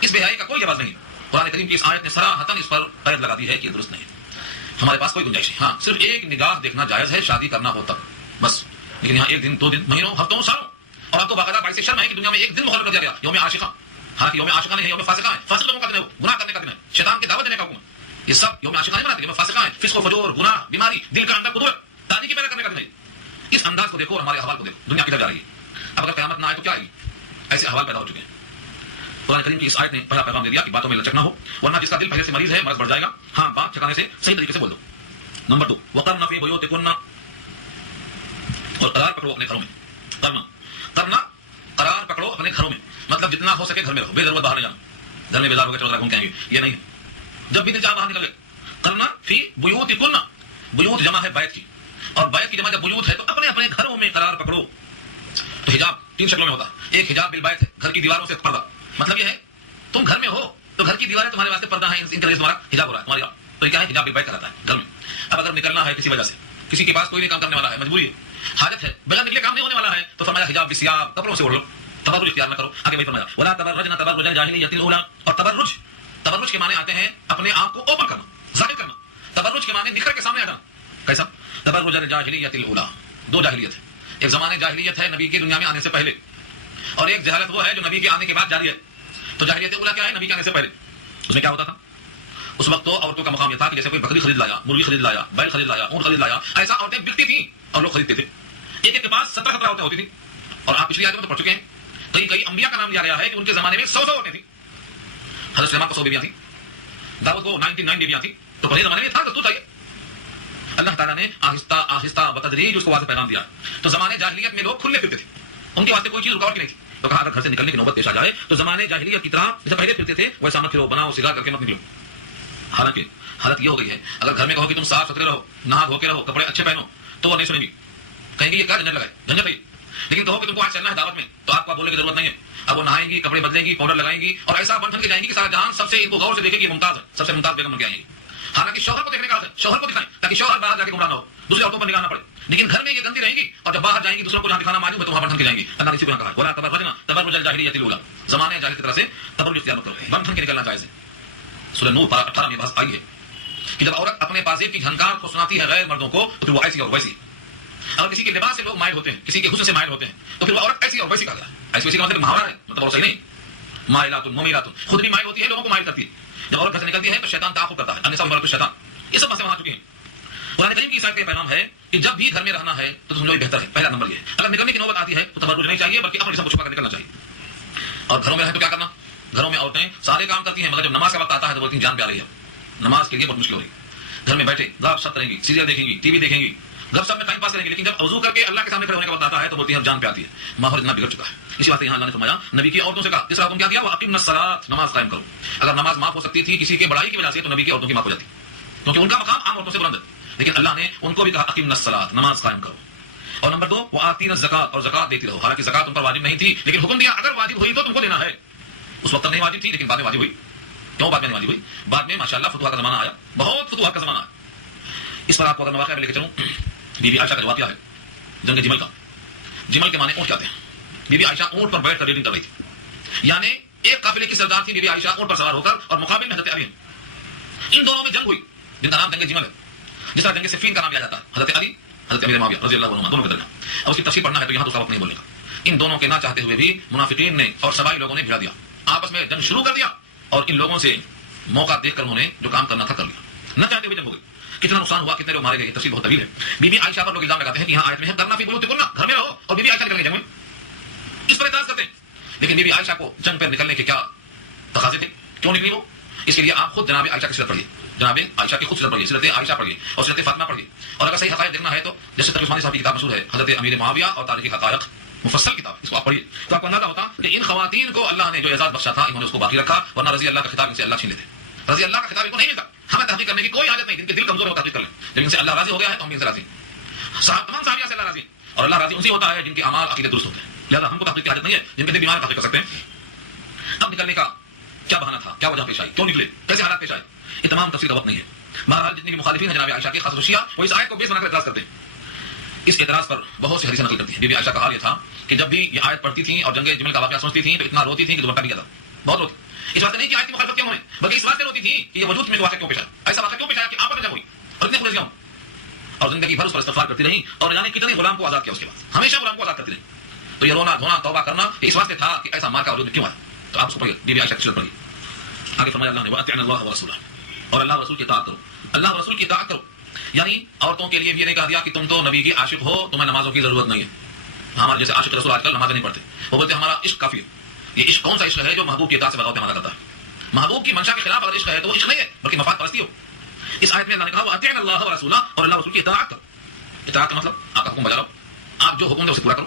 اس بے حیائی کا کوئی جواز نہیں. قرآن کریم کی اس آیت نے صراحتاً اس پر قید لگا دی ہے کہ یہ درست نہیں ہے. ہمارے پاس کوئی گنجائش نہیں. ہاں صرف ایک نگاہ دیکھنا جائز ہے، شادی کرنا ہو تب بس. لیکن یہاں ایک دن، 2 دن، مہینوں، ہفتوں، سالوں. اور اب تو باقاعدہ باعث شرم ہے کہ دنیا میں ایک دن مقرر کر دیا گیا، یوم عاشقہ. حالانکہ یوم عاشقہ نہیں ہے، یوم فاسقہ ہے. فاسق لوگوں کا دن ہے، گناہ کرنے کا دن ہے، شیطان کی دعوت دینے کا حکم ہے. یہ سب یوم عاشقہ نہیں مناتے، یوم فاسقہ ہے. فسق و فجور، گناہ، بیماری، دل کا اندر قدرت تاریکی پیدا کرنے کا دن ہے. اس انداز کو دیکھو اور ہمارے احوال کو دیکھو، دنیا کدھر جا رہی ہے. اب اگر قیامت نہ آئے تو کیا آئے گی؟ ایسے احوال پیدا ہو چکے ہیں. قرآن کریم کی اس آیت نے پہلا پیغام دے دیا کہ باتوں میں لچک نہ ہو، ورنہ جس کا دل پہلے سے مریض ہے مرض بڑھ جائے گا. ہاں بات چھکانے سے صحیح طریقے سے بول دو. نمبر 2، وقرن فی بیوتکن، اور قرار پکڑو اپنے گھروں میں. کرنا قرار پکڑو اپنے گھروں میں، مطلب جتنا ہو سکے گھر میں رہو، بے ضرورت باہر نہیں جانا. گھر میں بیدار ہو کے چلو گھوم کے آئیں گے، یہ نہیں. جب بھی دل چاہ باہر نکل گئے. کرنا فی بیوتکن، بیوت جمع ہے بیت کی، اور بیت کی جمع جب بیوت ہے تو اپنے اپنے گھروں میں قرار پکڑو. تو حجاب 3 شکلوں میں ہوتا ہے. ایک حجاب بالبیت ہے، گھر کی دیواروں سے پردہ. مطلب یہ ہے تم گھر میں ہو تو گھر کی دیواریں تمہارے واسطے پردہ ہیں، ان کا تمہارا حجاب ہو رہا ہے تمہاری. تو یہ کیا ہے؟ حجاب بالبیت کراتا ہے گھر میں. اب اگر نکلنا ہے کسی وجہ سے، کسی کے پاس کوئی نہیں کام کرنے والا ہے، مجبوری ہے، حاجت ہے، بغیر نکلے کام نہیں ہونے والا ہے، تو فرمایا حجاب بالثياب، کپڑوں سے اوڑھ لو. تبرج اختیار نہ کرو. آگے وہی فرمایا ولا تبرجن تبرج الجاہلیۃ الاولی. اور تبرج کے معنی آتے ہیں اپنے آپ کو اوپن کرنا، ظاہر کرنا. تبرج کے معنی نکھر کے سامنے آ جانا. کیسا؟ تبرج الجاہلیۃ الاولی. 2 جاہلیت ہے. ایک زمانے جاہلیت ہے نبی کی دنیا میں آنے سے پہلے، اور ایک جہالت وہ ہے جو نبی کے آنے کے بعد جاری ہے. تو جاہلیت اولی کیا ہے؟ نبی کے آنے سے پہلے. اس میں کیا ہوتا تھا؟ اس وقت تو عورتوں کا مقام یہ تھا کہ جیسے کوئی بکری خرید لایا، مرغی خرید لایا، بیل خرید لایا، اونٹ خرید لایا، ایسا عورتیں بکتی تھیں اور لوگ خریدتے تھے. ایک ایک کے پاس 17 عورتیں ہوتی تھیں. اور آپ پچھلی آیتوں میں تو پڑھ چکے ہیں، کئی انبیاء کا نام لیا گیا ہے کہ ان کے زمانے میں 100 عورتیں تھیں. حضرت سلیمان کو 100 بیویاں تھیں، داؤد کو 99 بیویاں تھیں. تو پہلے زمانے میں تھا دستور تھا. اللہ تعالیٰ نے آہستہ آہستہ بتدریج اس کو واضح پیغام دیا. تو زمانے جاہلیت میں لوگ کھلے پھرتے تھے، ان کے واسطے کوئی چیز رکاوٹ کی نہیں تھی. تو کہا اگر گھر سے نکلنے کی نوبت پیش آ جائے تو زمانے جاہلیت کی طرح جیسے پہلے پھرتے تھے ویسا مت پھرو، بناؤ سگار کر کے مت نکلو. حالانکہ حالت یہ ہو گئی ہے اگر گھر میں کہو کہ تم صاف ستھرے رہو، نہا دھو کے رہو، کپڑے اچھے پہنو، تو وہ نہیں سنیں گی، کہیں گے یہ کیا جھنجٹ لگائے، جھنجٹ ہے. لیکن کہو کہ تم کو آج چلنا ہے دعوت میں، تو آپ کو بولنے کی ضرورت نہیں ہے. اب وہ نہائیں گی، کپڑے بدلیں گی، پاؤڈر لگائیں گی اور ایسا بن ٹھن کے جائیں گی کہ سارا جہان سب سے ان کو غور سے دیکھے گی ممتاز ہے، سب سے ممتاز بیگم بن کے آئیں گی. حالانکہ شوہر کو دیکھنے کا ہے، شوہر کو دکھائیں تاکہ شوہر باہر جا کے گمراہ نہ ہو، دوسری عورتوں پر نگاہ نہ پڑے. لیکن گھر میں یہ گندی رہیں گی اور جب باہر جائیں گی دوسروں کو جہاں دکھانا معلوم ہے تو وہاں بن ٹھن کے جائیں گی. اللہ نے اسی کو کہا ولا تبرجنا تبرج الجاہلیۃ الاولی، زمانے جاہلیت کی طرح سے تبرج اختیار مت کرو، بن ٹھن کے نکلنا جائز ہے. سورہ نور 18 میں بحث آئی ہے کہ جب عورت اپنے پازیب کی جھنکار کو سناتی ہے غیر مردوں کو تو پھر وہ ایسی اور ویسی. اگر کسی کے لباس سے لوگ مائل ہوتے ہیں، کسی کے حسن سے مائل ہوتے ہیں تو پھر وہ عورت ایسی اور ویسی کہا گیا. ایسی ویسی کا مطلب محاورہ ہے، مطلب اور صحیح نہیں. مائلات ممیلات، خود بھی مائل ہوتی ہے، لوگوں کو مائل کرتی ہے. جب عورت گھر سے نکلتی ہے تو شیطان تعاقب کرتا ہے، النساء یبارک الشیطان. یہ سب باتیں وہاں چکی ہیں. قرآن کریم کی اس آیت کا پیغام ہے کہ جب بھی گھر میں رہنا ہے تو سمجھو یہ بہتر ہے. پہلا نمبر یہ ہے اگر نکلنے کی نوبت آتی ہے تو تبرج نہیں چاہیے بلکہ اپنے جسم کو چھپا کر نکلنا چاہیے. اور گھروں میں رہے تو کیا کرنا؟ گھروں میں عورتیں سارے کام کرتی ہیں مگر جب نماز کا وقت آتا ہے تو بولتی ہیں جان پہ آ رہی ہے، نماز کے لیے بہت مشکل ہو رہی ہے. گھر میں بیٹھے گپ شپ کریں گی، سیریل دیکھیں گی، ٹی وی دیکھیں گی، گپ شپ میں ٹائم پاس کریں گے، لیکن جب وضو کر کے اللہ کے سامنے کھڑے ہونے کا وقت آتا ہے تو بولتی ہیں جان پہ آتی ہے. ماحول اتنا بگڑ چکا ہے. اسی بات یہاں اللہ نے فرمایا نبی کی عورتوں سے کہا، تیسرا حکم کیا دیا؟ وَأَقِمْنَ الصَّلَاةَ، نماز قائم کرو. اگر نماز معاف ہو سکتی تھی کسی کے بڑائی کی وجہ سے تو نبی کی عورتوں کی معاف ہو جاتی، کیونکہ ان کا مقام عام عورتوں سے بلند ہے. لیکن اللہ نے ان کو بھی کہا اقیمنا الصلاۃ، نماز قائم کرو. اور نمبر 2 وآتینا الزکات، اور زکات دیتی رہو. حالانکہ زکات ان پر واجب نہیں تھی لیکن حکم دیا اگر واجب ہوئی تو تم کو دینا ہے. اس وقت نہیں واجب تھی لیکن بعد میں واجب ہوئی. کیوں بعد میں نہیں واجب ہوئی؟ بعد میں ماشاءاللہ فتوحات کا زمانہ آیا، بہت فتوحات کا زمانہ آیا. اس پر آپ کو اگر واقعہ میں لے کے چلوں، بی بی عائشہ کا جو واقعہ ہے جنگ جمل کا. جمل کے معنی اونٹ کہتے ہیں. بی بی عائشہ اونٹ پر بیٹھ کر ریڈنگ کر رہی تھی، یعنی ایک قافلے کی سردار تھی بی بی عائشہ اونٹ پر سوار ہو کر، اور مقابل میں حضرت علی. ان دونوں میں جنگ ہوئی جن کا نام جنگ جمل ہے، جس طرح جنگ صفین کا نام لیا جاتا ہے. حضرت علی حضرت امیر معاویہ رضی اللہ عنہ دونوں کے درمیان. اور اس کی تفصیل پڑھنا ہے تو یہاں تو اس کا وقت نہیں بولنے کا. ان دونوں کے نہ چاہتے ہوئے بھی منافقین نے اور سبائی لوگوں نے بھیڑا دیا، آپس میں جنگ شروع کر دیا اور ان لوگوں سے موقع دیکھ کر انہوں نے جو کام کرنا تھا کر لیا. نہ چاہتے ہوئے جنگ ہو گئی. کتنا نقصان ہوا، کتنے لوگ مارے گئے، یہ تفصیل بہت طویل ہے. بی بی عائشہ پر لوگ الزام لگاتے ہیں کہ یہاں آیت میں ہے کرنا فی بیوتکن، گھر میں رہو، اور بی بی عائشہ نکل گئی جنگ میں. اس پر اعتراض کرتے ہیں. لیکن بی بی عائشہ کو جنگ پر نکلنے کے کیا تقاضے تھے، کیوں نکلی وہ؟ اس کے لیے آپ خود جناب عائشہ کی سیرت پڑھیے، جناب عائشہ کی خود سیرت پڑھیے، سیرت عائشہ پڑھیے اور سیرت فاطمہ پڑھیے. اور اگر صحیح حقائق دیکھنا ہے تو جیسے تقی عثمانی صاحب کی کتاب مشہور ہے حضرت امیر معاویہ اور تاریخ حقائق، مفصل کتاب، اس کو آپ پڑھیے تو آپ کو اندازہ ہوتا کہ ان خواتین کو اللہ نے جو اعزاز بخشا تھا انہوں نے اس کو باقی رکھا، ورنہ رضی اللہ کا خطاب ان سے اللہ چھین لیتے. رضی اللہ کا خطاب ان کو نہیں ملتا. ہمیں تحقیق کرنے کی کوئی حاجت نہیں، جن کے دل کمزور ہے وہ تحقیق کر لیں، لیکن ان سے اللہ راضی ہو گیا ہے تو ہم بھی ان سے راضی. تمام صحابہ سے اللہ راضی، اور اللہ راضی ان سے ہوتا ہے جن کے اعمال عقیدے درست ہوتے ہیں. لہذا ہم کو تحقیق کی حاجت نہیں ہے، جن کے دل بیمار تحقیق کر سکتے ہیں. اب نکلنے کا کیا بہانہ تھا، کیا وجہ پیش آئی، کیوں نکلے، کیسے حالات پیش آئے، یہ تمام تفصیل کا وقت نہیں ہے. بہرحال جتنے بھی مخالفین ہیں جناب عائشہ کے خاص شیعہ وہ اس آیت کو بیس بنا کر اعتراض کرتے ہیں. اس اعتراض پر بہت سی حدیثیں نقل کرتی ہیں. بی بی عائشہ کا حال یہ تھا کہ جب بھی یہ آیت پڑھتی تھیں اور جنگ جمل کا واقعہ سوچتی تھیں تو اتنا روتی تھیں کہ دوپٹہ بھی گیا تھا، بہت روتی. اس بات سے نہیں کہ آیت کی مخالفت کیوں ہوئی، بلکہ اس بات سے روتی تھی کہ یہ وجود میں واقعہ کیوں پیش آیا، ایسا واقعہ کیوں پیش آیا کہ آپس میں جنگ ہوئی اور اتنے خلوص گیا ہوں. اور زندگی بھر اس پر استغفار کرتی رہی اور یعنی کتنے غلام کو آزاد کیا، اس کے بعد ہمیشہ غلام کو آزاد کرتی رہی. تو یہ رونا دھونا توبہ کرنا اس واسطے تھا کہ ایسا مار کا وجود میں کیوں آیا. تو آپ اس کو پڑھیے، بی بی عائشہ کی سیرت پڑھیے. آگے فرمایا اللہ نے وَأَطِعْنَا اللَّهَ وَرَسُولَهُ، اور اللہ رسول کی اطاعت کرو، اللہ رسول کی اطاعت کرو. یعنی عورتوں کے لیے بھی یہ نہیں کہا دیا کہ تم تو نبی کی عاشق ہو، تمہیں نمازوں کی ضرورت نہیں ہے. ہمارے جیسے عاشق رسول آج کل نمازیں نہیں پڑھتے، وہ بولتے ہیں ہمارا عشق کافی ہے. یہ عشق کون سا عشق ہے جو محبوب کی اطاعت سے بغاوت عمل کرتا ہے؟ محبوب کی منشا کے خلاف اگر عشق ہے تو وہ عشق نہیں ہے بلکہ مفاد پرستی ہو. اس آیت میں اللہ نے کہا وَأَطِعْنَا اللَّهَ وَرَسُولَهُ، اور اللہ رسول کی اطاعت کرو. اطاعت کا مطلب آپ کا حکم بجا لو، آپ جو حکم دے اسے پورا کرو.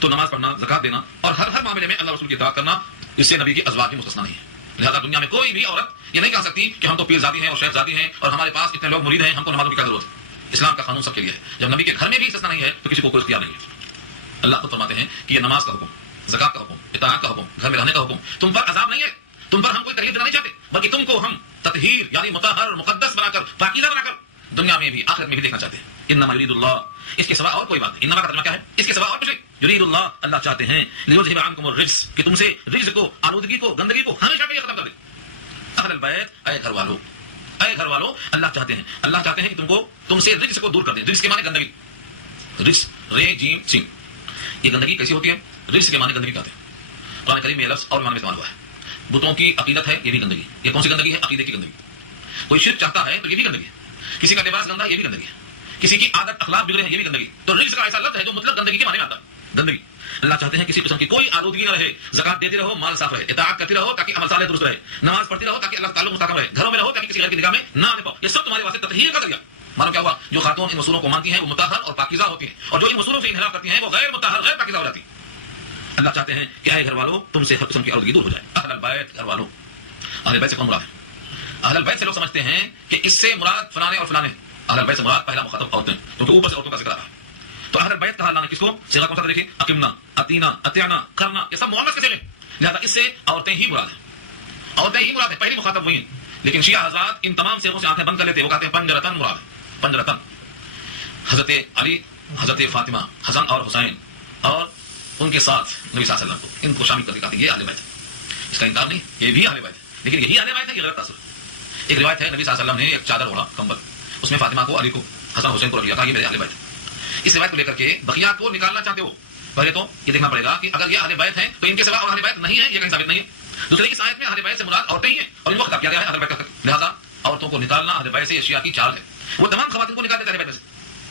تو نماز پڑھنا، زکات دینا اور ہر معاملے میں اللہ رسول کی اطاعت کرنا، اس سے نبی کی ازواج بھی مستثنی نہیں ہے. لہذا دنیا میں کوئی بھی عورت یہ نہیں کہہ سکتی کہ ہم تو پیر زادی ہیں اور شیخ زادی ہیں اور ہمارے پاس اتنے لوگ مرید ہیں، ہم کو نمازوں کی کیا ضرورت ہے. اسلام کا قانون سب کے لیے ہے. جب نبی کے گھر میں بھی استثنا نہیں ہے تو کسی کو کوئی اختیار نہیں ہے. اللہ خود فرماتے ہیں کہ یہ نماز کا حکم، زکات کا حکم، اطاعت کا حکم، گھر میں رہنے کا حکم تم پر عذاب نہیں ہے، تم پر ہم کوئی تکلیف دینا نہیں چاہتے، بلکہ تم کو ہم تطہیر یعنی مطہر مقدس بنا کر پاکیزہ بنا کر دنیا میں بھی آخرت میں بھی دیکھنا چاہتے ہیں. انما یرید اللہ، اس کے سوا اور کوئی بات نہیں. انما کا ترجمہ کیا ہے؟ اس کے سوا اور کچھ نہیں. یرید اللہ، اللہ چاہتے ہیں لیذھب عنکم الرجس، کہ تم سے رجس کو، آلودگی کو، گندگی کو ہمیشہ کے لیے ختم کر دے. اہل البیت، اے گھر والو، اے گھر والو، اللہ چاہتے ہیں کہ تم سے رجس کو دور کر دیں. رجس کے معنی گندگی، رجس رے جیم سین. یہ گندگی کیسی ہوتی ہے؟ رجس کے معنی گندگی کہتے ہیں. قرآن کریم میں یہ لفظ اور معنی میں استعمال ہوا ہے. بتوں کی عقیدت ہے، یہ بھی گندگی. یہ کون سی گندگی ہے؟ عقیدے کی گندگی. کوئی شرک چاہتا ہے تو یہ بھی گندگی ہے. کسی کا لباس گندا، یہ بھی گندگی ہے. کسی کی عادت اخلاق بگڑے ہیں، یہ بھی گندگی. تو رجس کا ایسا لفظ ہے جو مطلق گندگی کے معنی میں آتا ہے، گندگی. اللہ چاہتے ہیں کسی قسم کی کوئی آلودگی نہ رہے. زکات دیتے رہو، مال صاف رہے، اطاعت کرتے رہو تاکہ عمل صالح درست رہے، نماز پڑھتی رہو تاکہ اللہ کا تعلق مستحکم رہے، گھروں میں رہو تاکہ کسی غیر کی نگاہ میں نہ آنے پاؤ. یہ سب تمہارے واسطے تطہیر کا ذریعہ. معلوم کیا ہوا؟ جو خاتون ان اصولوں کو مانتی ہیں وہ مطہر اور پاکیزہ ہوتی ہیں، اور جو ان اصولوں سے انحراف کرتی ہیں وہ غیر مطہر غیر پاکیزہ ہو جاتی ہیں. اللہ چاہتے ہیں کہ اے گھر والوں تم سے ہر قسم کی آلودگی دور ہو جائے. اہل البیت، گھر والوں. اہل بیت سے کون مراد ہے؟ اہل بیت سے لوگ سمجھتے ہیں کہ اس سے مراد فلانے اور فلانے. اہل بیت سے مراد پہلا مخاطب عورتیں، کیونکہ اوپر سے عورتوں کا ذکر آ رہا ہے. تو اہل بیت کہا اللہ نے کس کو؟ صیغہ کون سا دیکھیے، اقمنا، اتینا، اطعنا، کرنا، یہ سب مؤنث کے صیغے. لہذا اس سے عورتیں ہی مراد ہیں. عورتیں ہی مراد ہے، پہلی مخاطب وہی ہیں. لیکن شیعہ حضرات ان تمام صیغوں سے آنکھیں بند کر لیتے ہیں. وہ کہتے ہیں پنجرتن مراد ہے، پنجرتن. حضرت علی، حضرت فاطمہ، حسن اور حسین اور ان کے ساتھ نبی صلی اللہ علیہ وسلم کو، ان کو شامل کر کے کہتے ہیں یہ اہل بیت ہے. اس کا انکار نہیں، یہ بھی اہل بیت ہے. لیکن یہی اہل بیت ہے، یہ غلط تاثر. ایک روایت ہے نبی صلی اللہ علیہ وسلم نے ایک چادر اوڑھا، کمبل، اس میں فاطمہ کو، علی کو، حسن حسین کو رکھ لیا، کہا یہ میرے اہل بیت ہے. اس روایت کو لے کر کے بقیہ کو نکالنا چاہتے ہو. پہلے تو یہ دیکھنا پڑے گا کہ اگر یہ اہل بیت ہیں تو ان کے سوا اور اہل بیت نہیں ہے، یہ کہیں ثابت نہیں ہے. دوسرے اس آیت میں اہل بیت سے مراد عورتیں ہی ہیں اور ان کو خطاب کیا گیا ہے اہل بیت کا. لہذا عورتوں کو نکالنا اہل بیت سے یہ شیعہ کی چال ہے. وہ تمام خواتین کو نکال دیتے اہل بیت سے،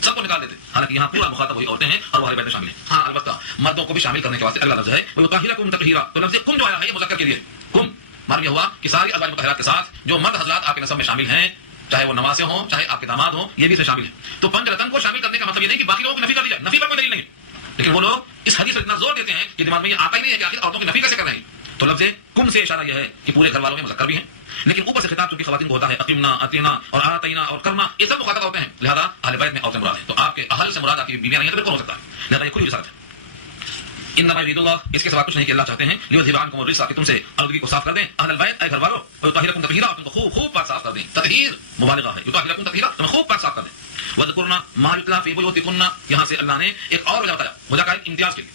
سب کو نکال دیتے. حالانکہ یہاں پورا مخاطب وہی عورتیں ہیں اور وہ اہل بیت میں شامل ہیں. ہاں البتہ مردوں کو بھی شامل کرنے کے واسطے اگلا لفظ ہے وَيُطَهِّرَكُمْ تَطْهِيرًا. تو لفظ کم جو آیا ہے یہ مذکر کے لیے. کم معلوم یہ ہوا کہ ساری ازواج مطہرات کے ساتھ جو مرد حضرات آپ کے نسب میں شامل ہیں، چاہے وہ نواسے ہوں چاہے آپ کے داماد ہوں، یہ بھی اس میں شامل ہیں. تو پنجرتن کو شامل کرنے کا مطلب یہ نہیں کہ باقی لوگوں کو نفی کر دیا. نفی پر کوئی دلیل نہیں ہے. لیکن وہ لوگ اس حدیث پر اتنا زور دیتے ہیں کہ دماغ میں یہ آتا ہی نہیں ہے کہ آخر عورتوں کی نفی کیسے کر رہے ہیں. تو لفظ کم سے اشارہ یہ ہے کہ پورے گھر والوں میں مذکر بھی ہیں، لیکن اوپر سے خطاب چونکہ خواتین کو ہوتا ہے اقیمنا، اتینا اور آتینا اور کرنا، یہ سب مخاطب ہوتے ہیں. لہذا اہل بیت میں عورتیں مراد ہیں. تو آپ کے اہل سے مراد آپ کی بیویاں نہیں ہیں تو بالکل ہو سکتا ہے. لہذا یہ کھلی رسالت ہے. انما یرید اللہ، اس کے سوا کچھ نہیں کہ اللہ چاہتے ہیں لیذھب عنکم الرجس، کہ تم سے آلودگی کو صاف کر دیں. اہل البیت اے گھر والوں، ویطہرکم تطہیرا، تم کو خوب خوب پاک صاف کر دیں. تطہیر مبالغہ ہے، یطہرکم تطہیرا، تم خوب پاک صاف کر دیں. وذکرنا ما یتلی فی بیوتکن، یہاں سے اللہ نے ایک اور وجہ بتایا، وجہ کا امتیاز کے لیے.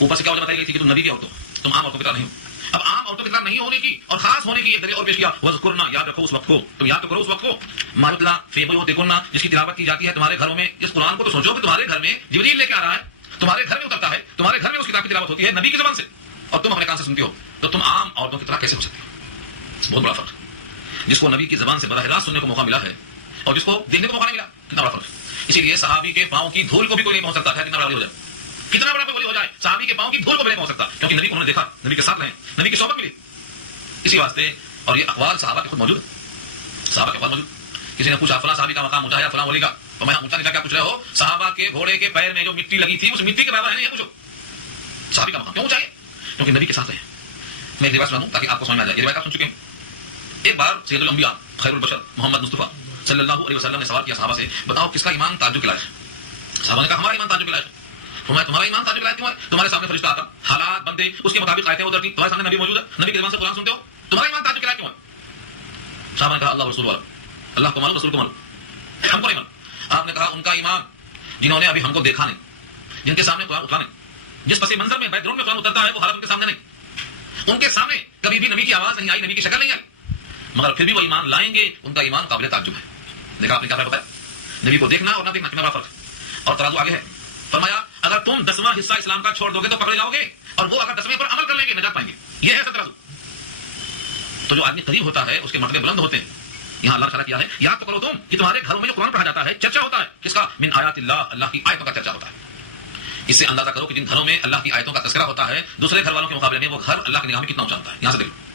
اوپر سے کیا وجہ بتائی گئی تھی کہ تم نبی کی عورتوں، تم عام عورتوں کی طرح نہیں ہو. اب عام عورتوں کی طرح نہیں ہونے کی اور خاص ہونے کی ایک دلیل اور پیش کیا. وذکرنا، یاد رکھو اس وقت کو، تم یاد کرو اس وقت کو. ما یتلی فی بیوتکن، جس کی تلاوت کی جاتی ہے تمہارے گھروں میں. اس قرآن کو تو سوچو کہ تمہارے گھر میں جبریل لے کے آ رہا ہے، تمہارے گھر میں اترتا ہے، تمہارے گھر میں اس کتاب کی تلاوت ہوتی ہے نبی کی زبان سے، اور تم اپنے کان سے سنتی ہو. تو تم عام عورتوں کی طرح کیسے ہو سکتے ہو؟ بہت بڑا فرق. جس کو نبی کی زبان سے براہ راست سننے کو موقع ملا ہے اور جس کو دیکھنے کو موقع نہیں ملا، کتنا بڑا فرق. اسی لیے صحابی کے پاؤں کی دھول کو بھی کوئی نہیں پہنچ سکتا ہے. کتنا بڑا ولی ہو جائے، کتنا بڑا کوئی ولی ہو جائے، صحابی کے پاؤں کی دھول کو بھی نہیں پہنچ سکتا، کیونکہ نبی کو انہوں نے دیکھا، نبی کے ساتھ رہے، نبی کی صحبت ملی. اسی واسطے، اور یہ اقوال صحابہ کے خود موجود ہے، صحابہ کے اقوال موجود. کسی نے پوچھا فلاں صحابی کا مقام اونچا ہے یا فلاں ولی کا، تو میں اونچا نیچا کیا پوچھ رہے ہو؟ صحابہ کے گھوڑے کے پیر میں جو مٹی لگی تھی اس مٹی کے برابر ہے نہیں ہے. پوچھو صحابی کا مقام کیوں اونچا ہے؟ کیونکہ نبی کے ساتھ رہے. میں ایک روایت سنا دوں تاکہ آپ کو سمجھ میں آ جائے. یہ روایت آپ سن چکے ہیں. ایک بار سید الانبیاء خیر البشر محمد مصطفیٰ صلی اللہ علیہ وسلم نے سوال کیا صحابہ سے، بتاؤ کس کا ایمان تعجب کے لائق ہے؟ صحابہ نے کہا ہمارا ایمان تعجب کے لائق ہے. فرمایا تمہارا ایمان تعجب کے لائق کیوں ہے؟ تمہارے سامنے فرشتہ آتا، حالات بندے اس کے مطابق آیتیں اترتی، تمہارے سامنے نبی موجود ہے، نبی کی زبان سے قرآن سنتے ہو، تمہارا ایمان تعجب کے لائق کیوں ہے؟ صحابہ نے کہا اللہ رسول والا، اللہ کو معلوم، رسول کو معلوم، ہم کو نہیں معلوم. آپ نے کہا ان کا ایمان جنہوں نے ابھی ہم کو دیکھا نہیں، جن کے سامنے قرآن اترا نہیں، جس پس منظر میں بیک گراؤنڈ میں قرآن اترتا ہے وہ حالات ان کے سامنے نہیں، ان کے سامنے کبھی بھی نبی کی آواز نہیں آئی، نبی کی شکل نہیں آئی، مگر پھر بھی وہ ایمان لائیں گے. ان کا ایمان قابل تعجب ہے. دیکھا آپ نے کیا فرق بتایا؟ نبی کو دیکھنا اور نہ دیکھنا کتنا بڑا فرق ہے. اور ترازو آگے ہے. فرمایا اگر تم 10واں حصہ اسلام کا چھوڑ دو گے تو پکڑے جاؤ گے، اور وہ اگر 10ویں پر عمل کر لیں گے نجات پائیں گے. یہ ہے ترازو. تو جو آدمی قریب ہوتا ہے اس کے مرتبے بلند ہوتے ہیں. یہاں اللہ تعالیٰ کیا ہے، یاد تو کرو تم کہ تمہارے گھروں میں جو قرآن پڑھا جاتا ہے چرچا ہوتا ہے کس کا؟ من آیات اللہ، اللہ کی آیتوں کا چرچا ہوتا ہے. اس سے اندازہ کرو کہ جن گھروں میں اللہ کی آیتوں کا تذکرہ ہوتا ہے دوسرے گھر والوں کے مقابلے میں وہ گھر اللہ کی نگاہ میں کتنا اونچا ہوتا ہے. یہاں سے دیکھو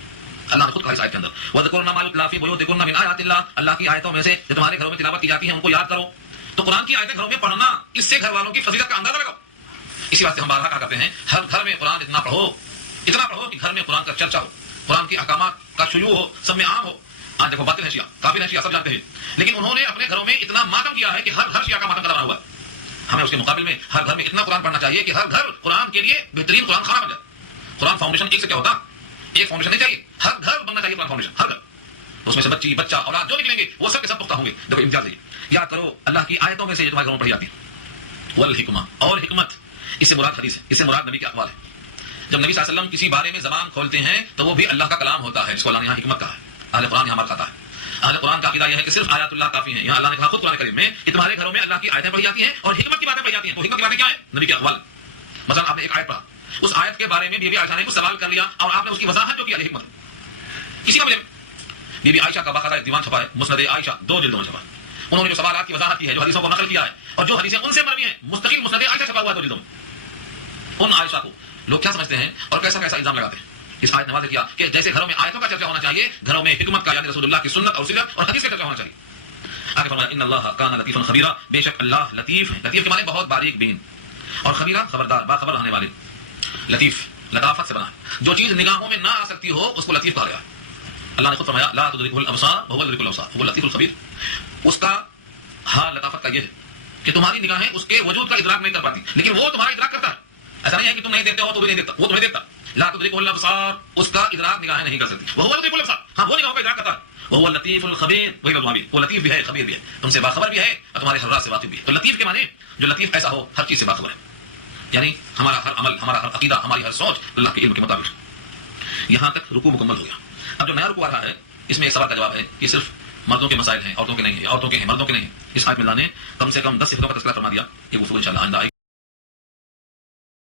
اللہ نے خود کہا اس آیت کے اندر وَذْكُرْنَ مَا يُتْلَىٰ فِي بُيُوتِكُنَّ مِنْ آیَاتِ اللَّهِ، اللہ کی آیتوں میں سے جو تمہارے گھروں میں تلاوت کی جاتی ہیں ان کو یاد کرو. تو قرآن کی آیتیں گھروں میں پڑھنا، اس سے گھر والوں کی فضیلت کا اندازہ لگاؤ. اسی واسطے ہم بارہا کہا کرتے ہیں ہر گھر میں قرآن اتنا پڑھو کہ گھر میں قرآن کا چرچا ہو، قرآن کے احکامات کا شیوع ہو، سب میں عام ہو. آج دیکھو باطل ہیں شیعہ، کافر ہیں شیعہ، سب جانتے ہیں، لیکن انہوں نے اپنے گھروں میں اتنا ماتم کیا ہے کہ ہر گھر شیعہ کا ماتم کرا ہوا ہے. ہمیں اس کے مقابل میں ہر گھر میں اتنا قرآن پڑھنا چاہیے کہ ہر گھر قرآن کے لیے بہترین قرآن خانہ بن جائے. قرآن فاؤنڈیشن ایک سے کیا ہوتا، ایک فاؤنڈیشن نہیں چاہیے، ہر گھر بننا چاہیے قرآن فاؤنڈیشن. ہر گھر، اس میں سے بچی بچہ اولاد جو نکلیں گے وہ سب کے سب پختہ ہوں گے. دیکھو امتیاز ہے. یاد کرو اللہ کی آیتوں میں سے جو تمہارے گھروں میں پڑھی جاتی ہے والحکمہ، اور حکمت، اس سے مراد حدیث ہے، اس سے مراد نبی کے اقوال ہے. جب نبی صلی اللہ علیہ وسلم کسی بارے میں زبان کھولتے ہیں تو وہ بھی اللہ کا کلام ہوتا ہے، جس کو اللہ نے یہاں حکمت کہا ہے. اہل قرآن یہاں مرکاتا ہے. اہل قرآن کا عقیدہ یہ ہے کہ صرف آیات اللہ کافی ہیں. یہاں اللہ نے کہا خود قرآن کریم میں کہ تمہارے گھروں میں اللہ کی آیتیں پڑھی جاتی ہیں اور حکمت کی باتیں پڑھی جاتی ہیں. تو حکمت کی باتیں کیا ہیں؟ نبی کے اقوال. مثلا آپ نے ایک آیت پڑھا، اس آیت کے بارے میں بی بی عائشہ نے کچھ سوال کر لیا اور آپ نے اس کی وضاحت جو کی علیہ حکمت. اسی کا مطلب بی بی عائشہ کا باقاعدہ دیوان چھپا ہے، مسند عائشہ 2 جلدوں میں چھپا. انہوں نے جو سوالات کی وضاحت کی ہے، جو حدیثوں کو نقل کیا ہے اور جو حدیثیں ان سے مروی ہیں، مستقل مسند عائشہ چھپا ہوا ہے 2 جلدوں میں. ان عائشہ کو لوگ کیا سمجھتے ہیں اور کیسا کیسا الزام لگاتے ہیں. اس آیت نے واضح کیا کہ جیسے گھروں میں آیتوں کا چرچا ہونا چاہیے، گھروں میں حکمت کا یعنی رسول اللہ کی سنت اور سیرت اور حدیث کا چرچا ہونا چاہیے. آگے فرمایا ان اللہ کان لطیفا خبیرا، بے شک اللہ لطیف ہے. لطیف کے معنی بہت باریک بین، اور خبیرہ خبردار، باخبر رہنے والے. لطیف لطافت سے بنا ہے. جو چیز نگاہوں میں نہ آ سکتی ہو اس کو لطیف کہا گیا. اللہ نے خود فرمایا لا تدرکہ الابصار وهو يدرك الابصار وهو اللطیف الخبیر. اس کا حال لطافت کا یہ ہے کہ تمہاری نگاہیں اس کے وجود کا ادراک نہیں کر پاتی لیکن وہ تمہارا ادراک کرتا ہے. ایسا نہیں ہے کہ تم نہیں دیکھتے ہو تو بھی نہیں دیکھتا, وہ تمہیں دیکھتا. لا تدرکہ الابصار, اس کا ادراک نگاہیں نہیں کر سکتی. وهو يدرك الابصار, ہاں وہ نگاہوں کا ادراک کرتا ہے. وهو اللطیف الخبیر, وہی لفظ بھی, وہ لطیف بھی ہے خبیر بھی ہے, تم سے باخبر بھی ہے اور تمہارے ہر راز سے واقف بھی ہے. تو لطیف کے معنی جو لطیف ایسا ہو ہر چیز سے باخبر ہے, یعنی ہمارا ہر عمل, ہمارا ہر عقیدہ, ہماری ہر سوچ اللہ کے علم کے مطابق. یہاں تک رکوع مکمل ہو گیا. اب جو نیا رکوع آ رہا ہے اس میں ایک سوال کا جواب ہے کہ صرف مردوں کے مسائل ہیں, عورتوں کے نہیں ہیں, عورتوں کے ہیں مردوں کے نہیں ہیں. اس آیت میں اللہ نے کم سے کم 10 صفتوں کا تذکرہ فرما دیا. یہ گفتگو انشاءاللہ آئندہ